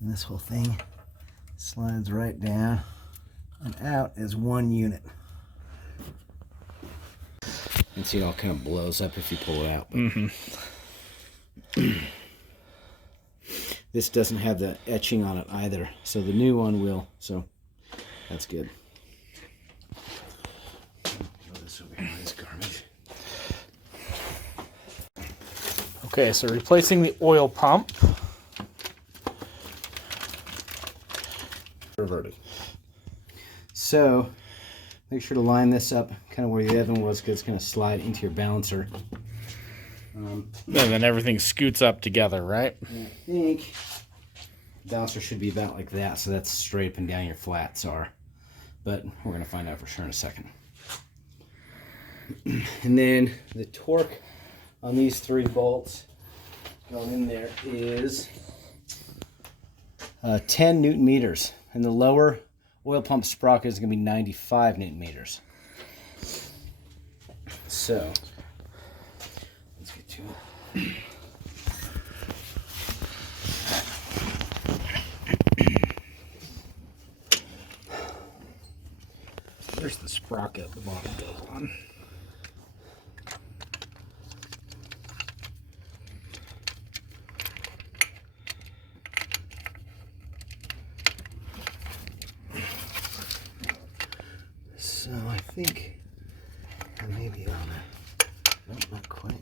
And this whole thing slides right down and out as one unit. And see, it all kind of blows up if you pull it out. This doesn't have the etching on it either, so the new one will. So that's good. Throw this over here, this garbage. Okay, so replacing the oil pump. Reverted. So make sure to line this up kind of where the other one was, because it's going to slide into your balancer. And then everything scoots up together, right? I think the balancer should be about like that, so that's straight up and down your flats are. But we're going to find out for sure in a second. And then the torque on these 3 bolts going in there is 10 Newton meters. And the lower oil pump sprocket is going to be 95 Newton meters. So, let's get to it. There's the sprocket the bottom goes on. So I think I may be on it. Nope, not quite.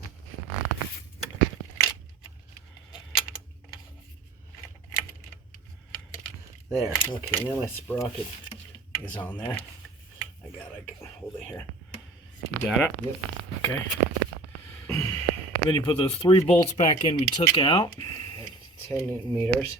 There. Okay, now my sprocket is on there. I can hold it here. You got it? Yep. Okay. Then you put those 3 bolts back in we took out. At 10 Newton meters.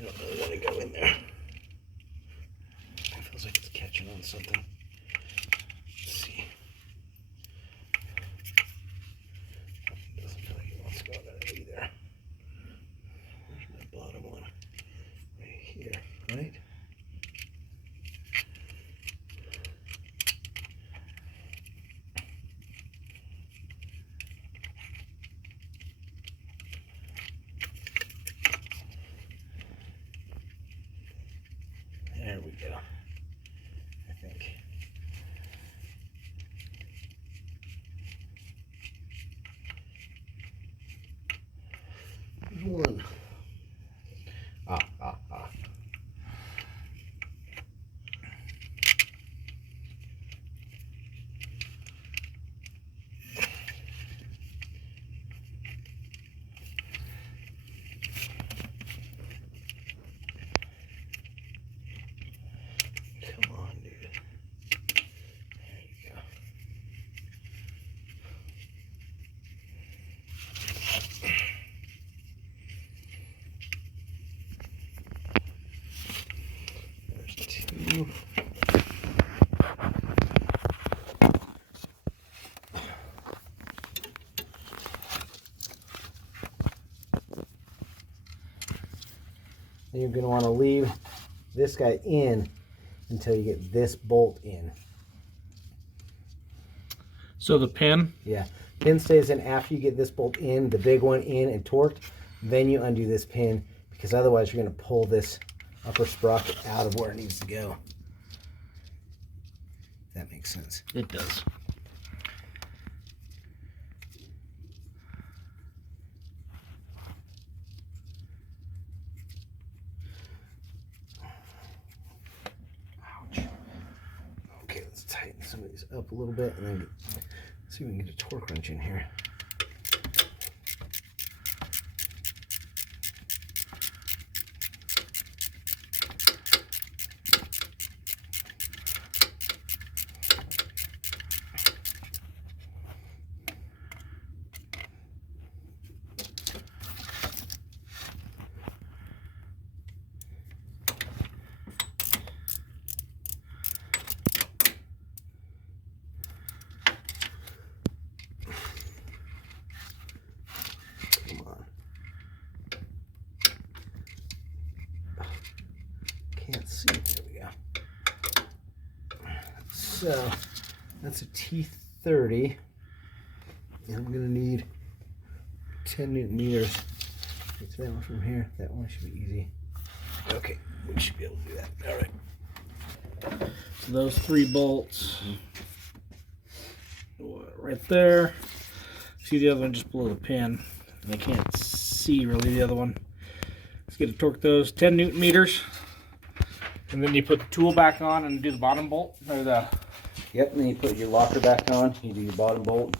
I don't really want to go in there. It feels like it's catching on something. Let's see. It doesn't feel like it wants to go in there either. Where's my bottom one? Right here, right? There we go. I think. There's one. Ah. Come on, dude. There you go. There's 2. And you're going to want to leave this guy in until you get this bolt in. So the pin? Yeah. Pin stays in after you get this bolt in, the big one in and torqued. Then you undo this pin, because otherwise you're going to pull this upper sprocket out of where it needs to go. If that makes sense. It does. Ouch. Okay, let's tighten some of these up a little bit and then see if we can get a torque wrench in here. Can't see. There we go. So that's a T30, and I'm gonna need 10 Newton meters. Get that one from here. That one should be easy. Okay, we should be able to do that. All right. So those 3 bolts right there. See the other one just below the pin. And I can't see really the other one. Let's get to torque those 10 Newton meters. And then you put the tool back on and do the bottom bolt, or the... Yep, and then you put your locker back on, you do your bottom bolt.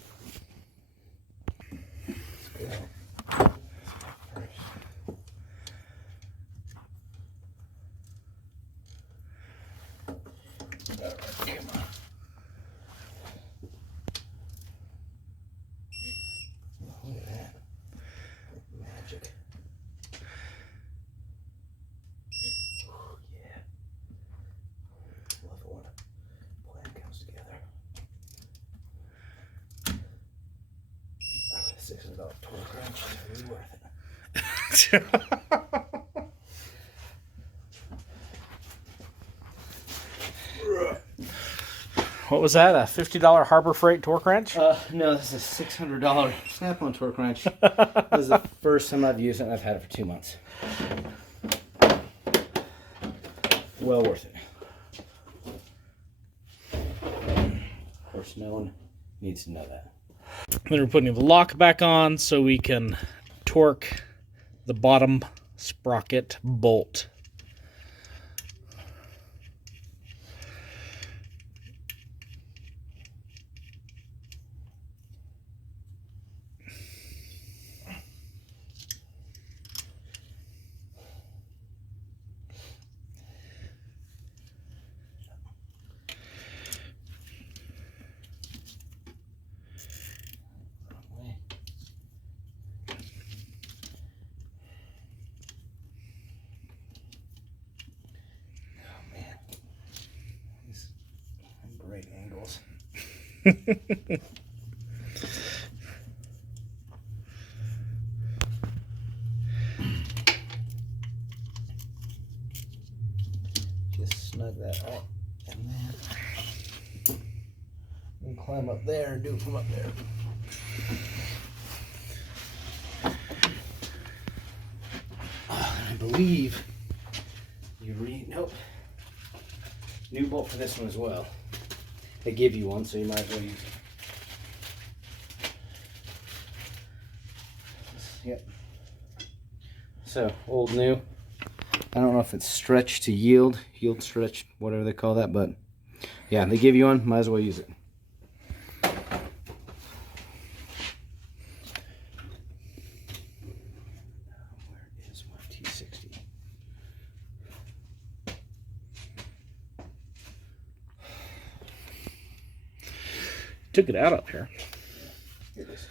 $600 torque wrench is really worth it. What was that? A $50 Harbor Freight torque wrench? No, this is a $600 Snap-on torque wrench. This is the first time I've used it, and I've had it for 2 months. Well worth it. Of course, no one needs to know that. Then we're putting the lock back on so we can torque the bottom sprocket bolt. Great angles. Just snug that up, and then we can climb up there and do it from up there. I believe you nope. New bolt for this one as well. They give you one, so you might as well use it. Yep. So, old, new. I don't know if it's stretch to yield stretch, whatever they call that, but yeah, they give you one, might as well use it. Where is my T60? Took it out up here. It is.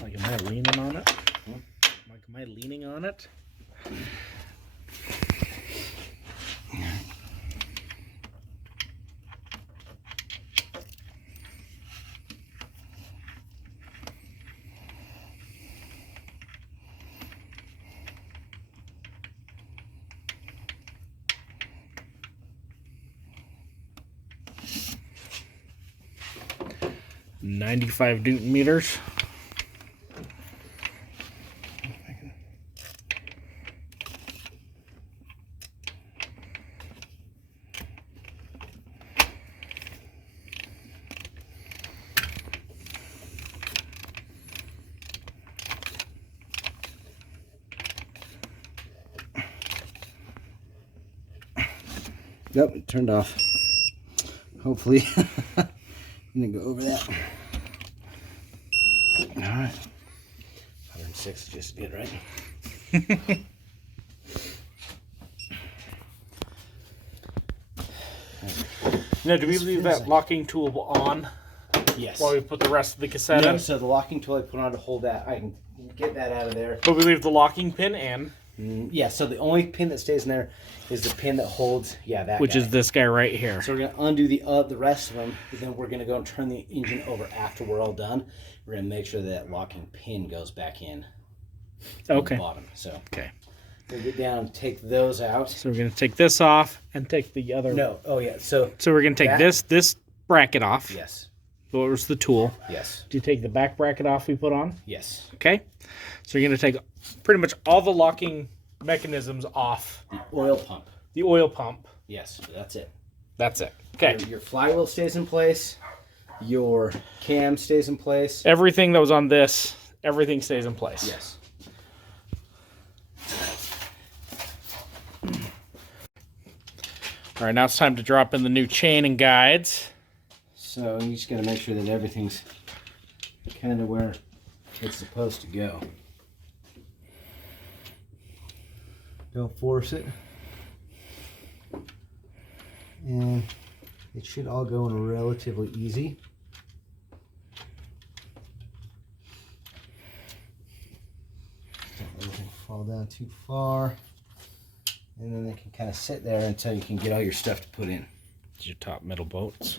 Like, am I leaning on it? Like, am I leaning on it? 95 Newton meters. Yep, it turned off. Hopefully, I'm gonna go over that. All right, 106 is just good, right? Now, do we leave that locking tool on? Yes. While we put the rest of the cassette No, in? so the locking tool I put on to hold that, I can get that out of there. But we leave the locking pin in. Yeah, so the only pin that stays in there is the pin that holds, that which guy. is this guy right here. So we're going to undo the rest of them, but then we're going to go and turn the engine over after we're all done. We're going to make sure that locking pin goes back in Okay. the bottom. So okay. We'll get down and take those out. So we're going to take this off and take the other. No. Oh, yeah. So we're going to take this bracket off. Yes. What was the tool? Yes. Do you take the back bracket off we put on? Yes. Okay. So you're going to take pretty much all the locking mechanisms off. The oil pump. The oil pump. Yes. That's it. That's it. Okay. Your flywheel stays in place. Your cam stays in place. Everything that was on this, everything stays in place. Yes. All right, now it's time to drop in the new chain and guides. So you just got to make sure that everything's kind of where it's supposed to go. Don't force it. And it should all go in relatively easy. Don't let everything fall down too far. And then they can kind of sit there until you can get all your stuff to put in. Your top middle bolts.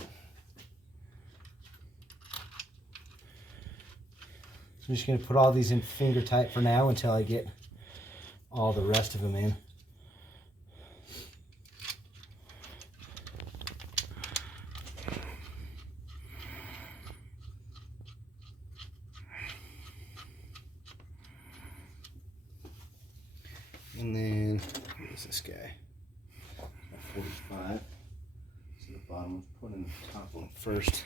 So I'm just going to put all these in finger tight for now until I get all the rest of them in. And then, what is this guy? A 45. So the bottom one's put in the top one first.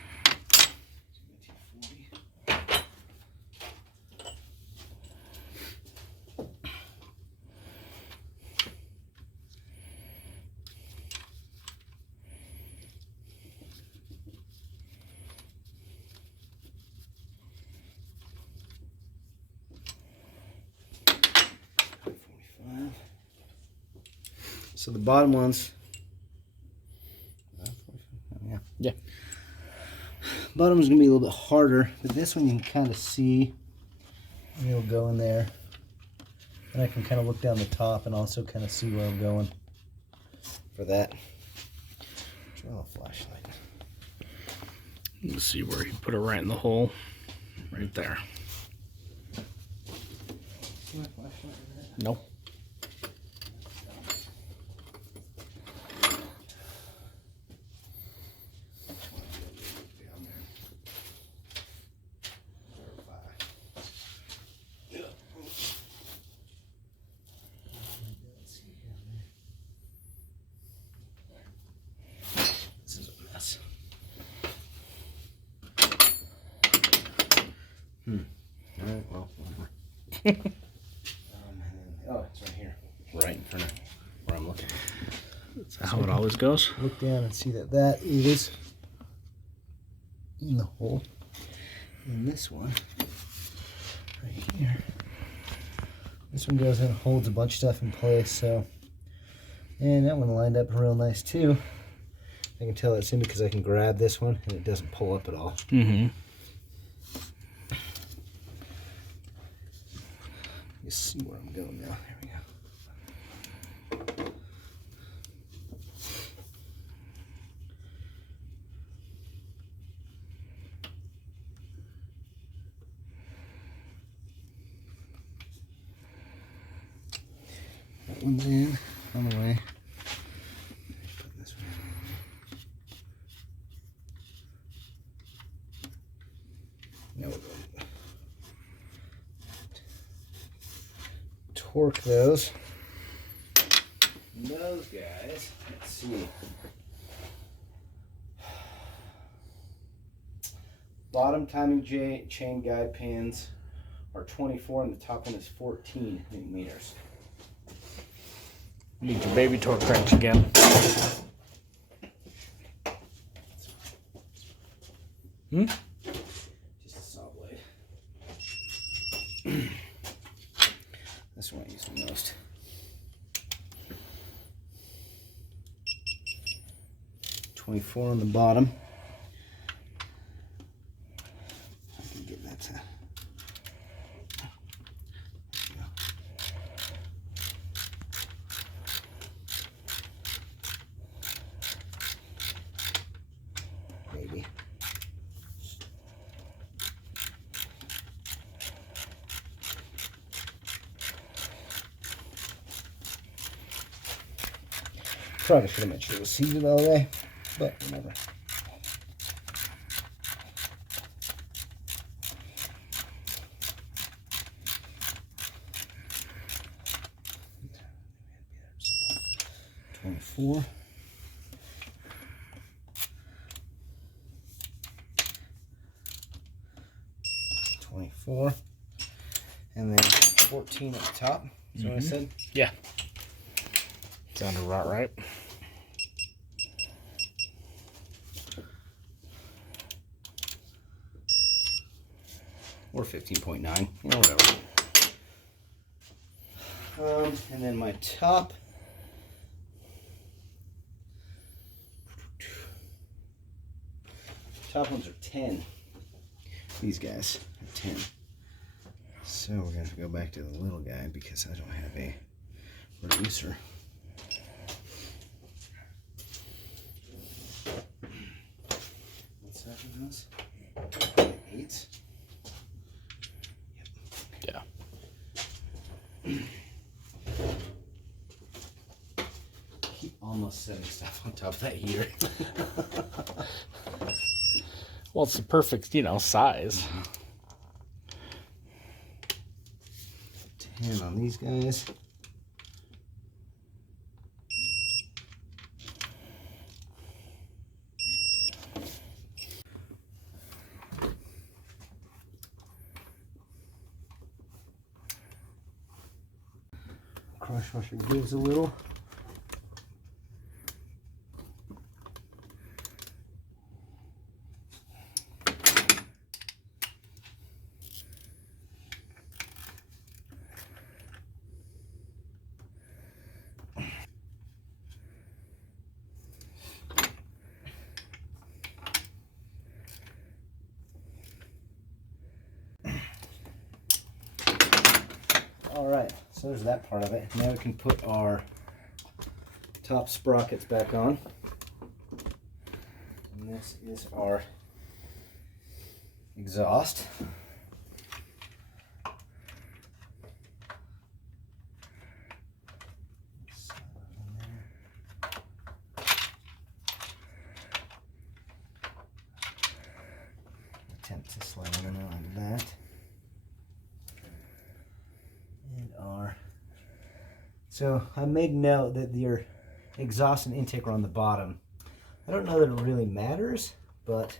So the bottom ones, Yeah. Bottom is going to be a little bit harder, but this one you can kind of see, and it'll go in there. And I can kind of look down the top and also kind of see where I'm going for that. Draw a flashlight. Let's see where you put it right in the hole, right there. See my flashlight? Nope. Alright, well, whatever. Oh, it's right here. Right in front of where I'm looking. That's how it always goes. Look down and see that that is in the hole. And this one, right here. This one goes in and holds a bunch of stuff in place, so. And that one lined up real nice too. I can tell it's in because I can grab this one and it doesn't pull up at all. Mm-hmm. You see where I'm going now. There we go. That one's in on the way. Put this one in. torque those. And those guys, let's see. Bottom timing chain guide pins are 24 and the top one is 14 Newton meters. Need your baby torque wrench again. Just a saw blade. This one I use the most. .24 on the bottom. I can get that to. Maybe. Probably should have made sure it was seated all the way, but whatever. .24. .24, and then 14 at the top. Is what I said? Yeah. Sounded right. Or 15.9, or whatever. And then my top. Top ones are 10. These guys are 10. So we're going to go back to the little guy because I don't have a reducer. What size is this? 8s. Yeah. Keep almost setting stuff on top of that heater. Well, it's the perfect, size. 10 on these guys. Crush washer gives a little. Alright, so there's that part of it. Now we can put our top sprockets back on. And this is our exhaust. Attempt to slide in and out like that. So I made note that your exhaust and intake are on the bottom. I don't know that it really matters, but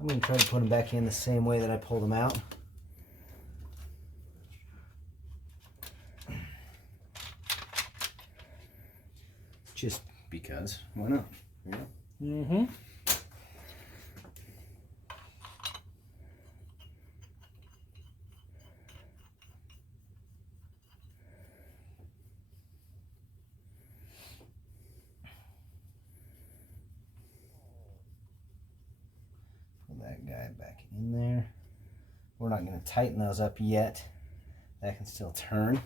I'm going to try to put them back in the same way that I pulled them out. Just because, why not? Yeah. Mm-hmm. That guy back in there. We're not going to tighten those up yet. That can still turn.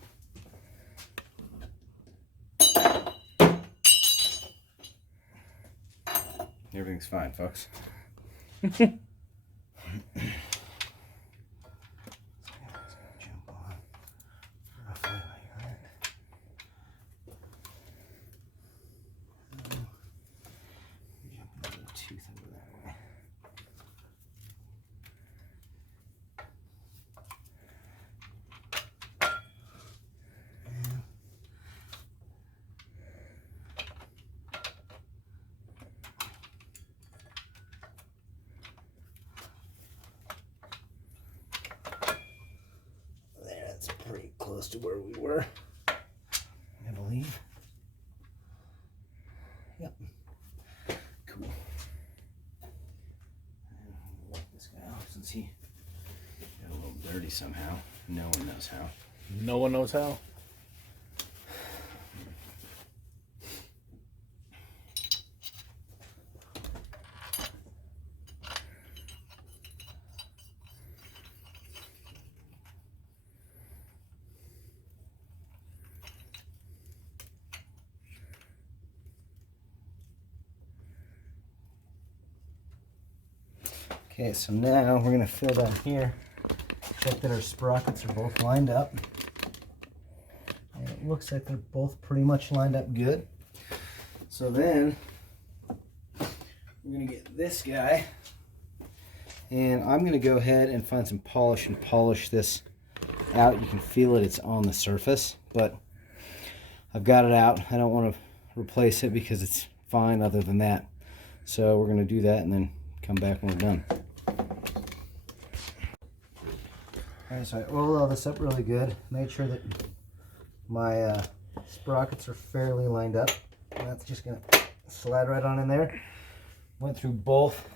Everything's fine, folks. close to where we were, I believe. Yep. Cool. And we'll wipe this guy off since he got a little dirty somehow. No one knows how. No one knows how. Okay, so now we're going to fill down here, check that our sprockets are both lined up. And it looks like they're both pretty much lined up good. So then we're going to get this guy, and I'm going to go ahead and find some polish and polish this out. You can feel it, it's on the surface, but I've got it out. I don't want to replace it because it's fine other than that. So we're going to do that and then come back when we're done. Alright, so I oiled all this up really good. Made sure that my sprockets are fairly lined up. And that's just going to slide right on in there. Went through both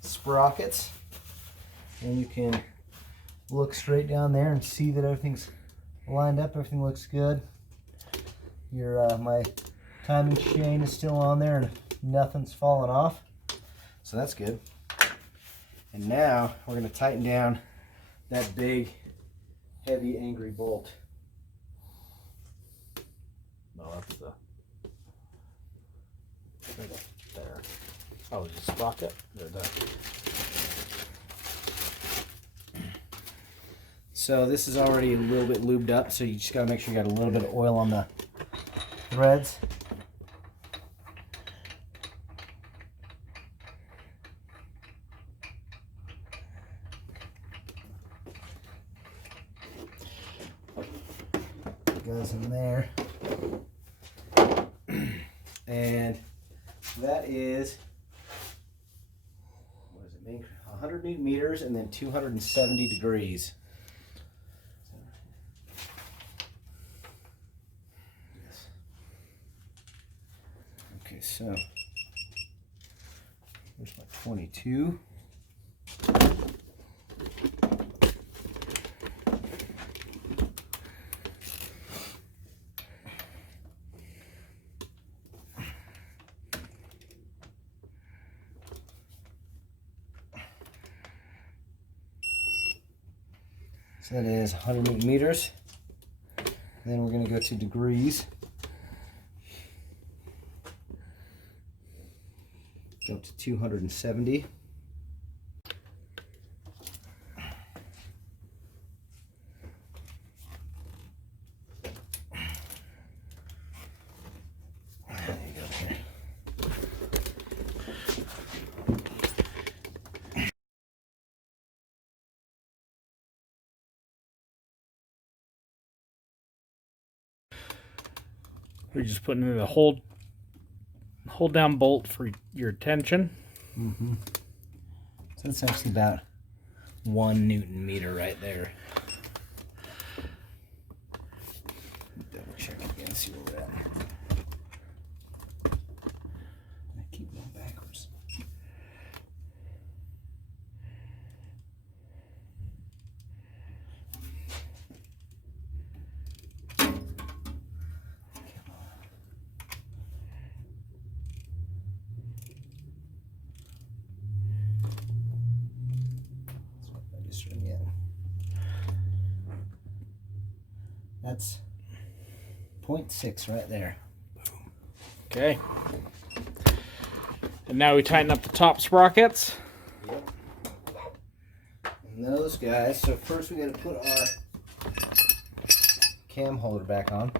sprockets. And you can look straight down there and see that everything's lined up. Everything looks good. My timing chain is still on there and nothing's fallen off. So that's good. And now we're going to tighten down that big, heavy, angry bolt. No, that's there. Oh, just sprocket. There. So this is already a little bit lubed up, so you just got to make sure you got a little bit of oil on the threads. Goes in there, and that is, what does it mean? 100 Newton meters and then 270 degrees. Yes. Okay, so here's my 22. So that is 100 Newton meters. Then we're going to go to degrees. Go up to 270. There you go. There. We're just putting in a hold down bolt for your tension. Mm-hmm. So that's actually about 1 Newton meter right there. Double check again, see where we're at. I keep going backwards. That's 0.6 right there. Okay. And now we tighten up the top sprockets. Yep. And those guys, so first we got to put our cam holder back on.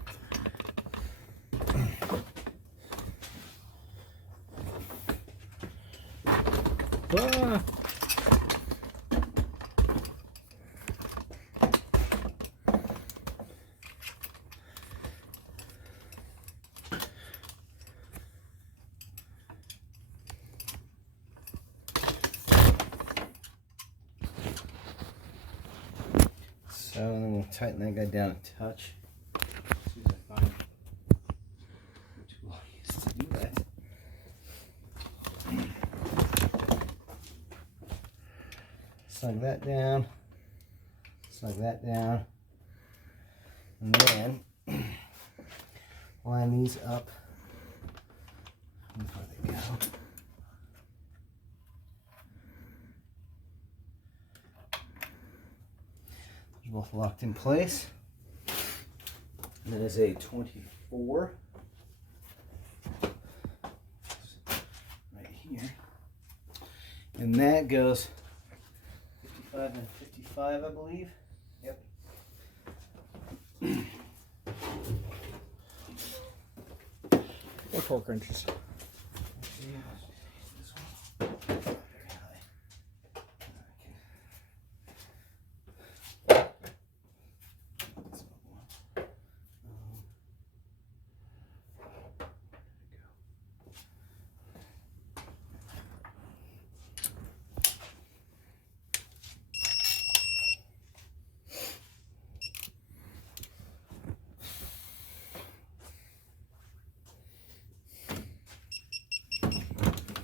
Ah. So then we'll tighten that guy down a touch. As soon as I find the tool I use to do that. Snug that down. Snug that down. And then line these up before they go. They're both locked in place. And that is a 24 right here. And that goes 55 and 55, I believe. Yep. Or torque wrenches.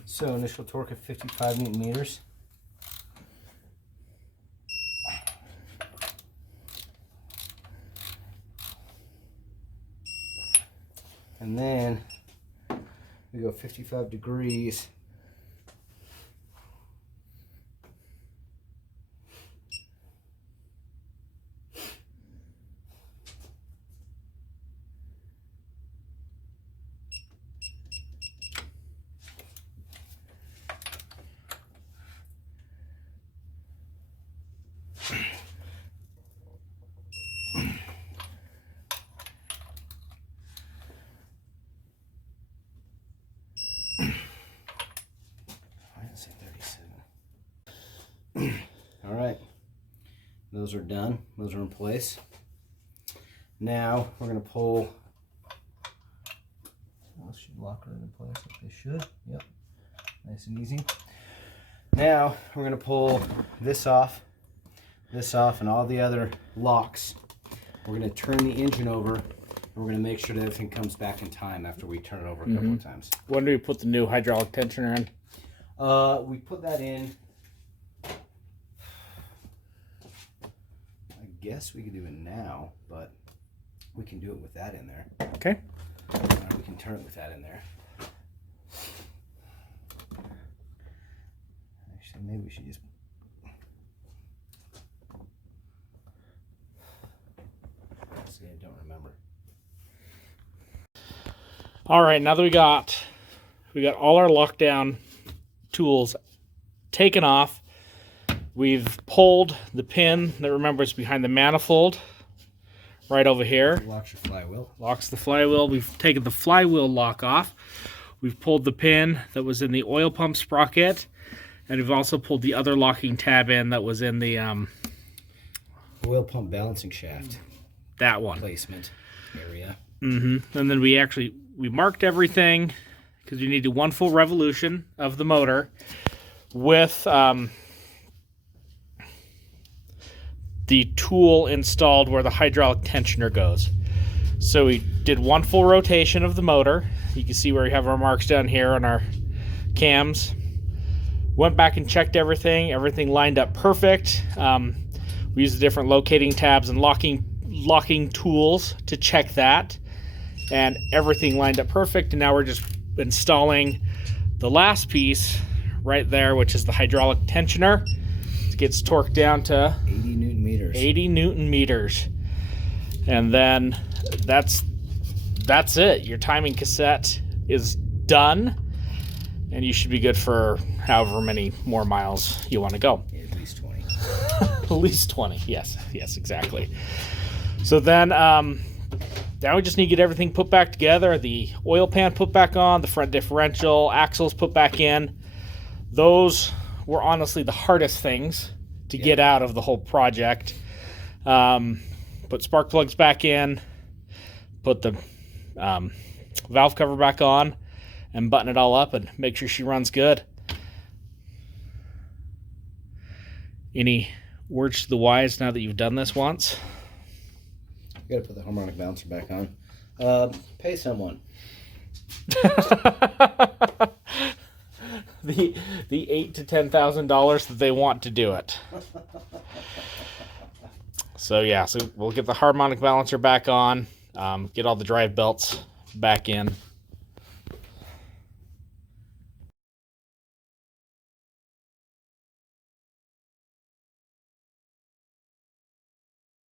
So initial torque of 55 Newton meters. And then we go 55 degrees. All right, those are done. Those are in place. Now we're going to pull. Those should lock right in place like they should. Yep, nice and easy. Now we're going to pull this off, and all the other locks. We're going to turn the engine over, and we're going to make sure that everything comes back in time after we turn it over a couple of times. When do we put the new hydraulic tensioner in? We put that in. I guess we could do it now, but we can do it with that in there. Okay. Or we can turn it with that in there. Actually, maybe we should just. See, I don't remember. All right, now that we got all our lockdown tools taken off, we've pulled the pin that, remember, is behind the manifold right over here. Locks your flywheel. Locks the flywheel. We've taken the flywheel lock off. We've pulled the pin that was in the oil pump sprocket, and we've also pulled the other locking tab in that was in the oil pump balancing shaft. That one. Placement area. And then we marked everything because we needed one full revolution of the motor with the tool installed where the hydraulic tensioner goes. So we did one full rotation of the motor. You can see where we have our marks down here on our cams. Went back and checked everything. Everything lined up perfect. We used the different locating tabs and locking tools to check that. And everything lined up perfect. And now we're just installing the last piece right there, which is the hydraulic tensioner. It gets torqued down to 80 Newton meters. 80 Newton meters. And then that's it. Your timing cassette is done, and you should be good for however many more miles you want to go. Yeah, at least 20. At least 20. Yes, exactly. So then now we just need to get everything put back together. The oil pan put back on, the front differential, axles put back in. Those were honestly the hardest things to get out of the whole project. Put spark plugs back in, put the valve cover back on, and button it all up and make sure she runs good. Any words to the wise now that you've done this once? You gotta put the harmonic balancer back on. Pay someone. the $8,000 to $10,000 that they want to do it. So yeah, so we'll get the harmonic balancer back on, get all the drive belts back in.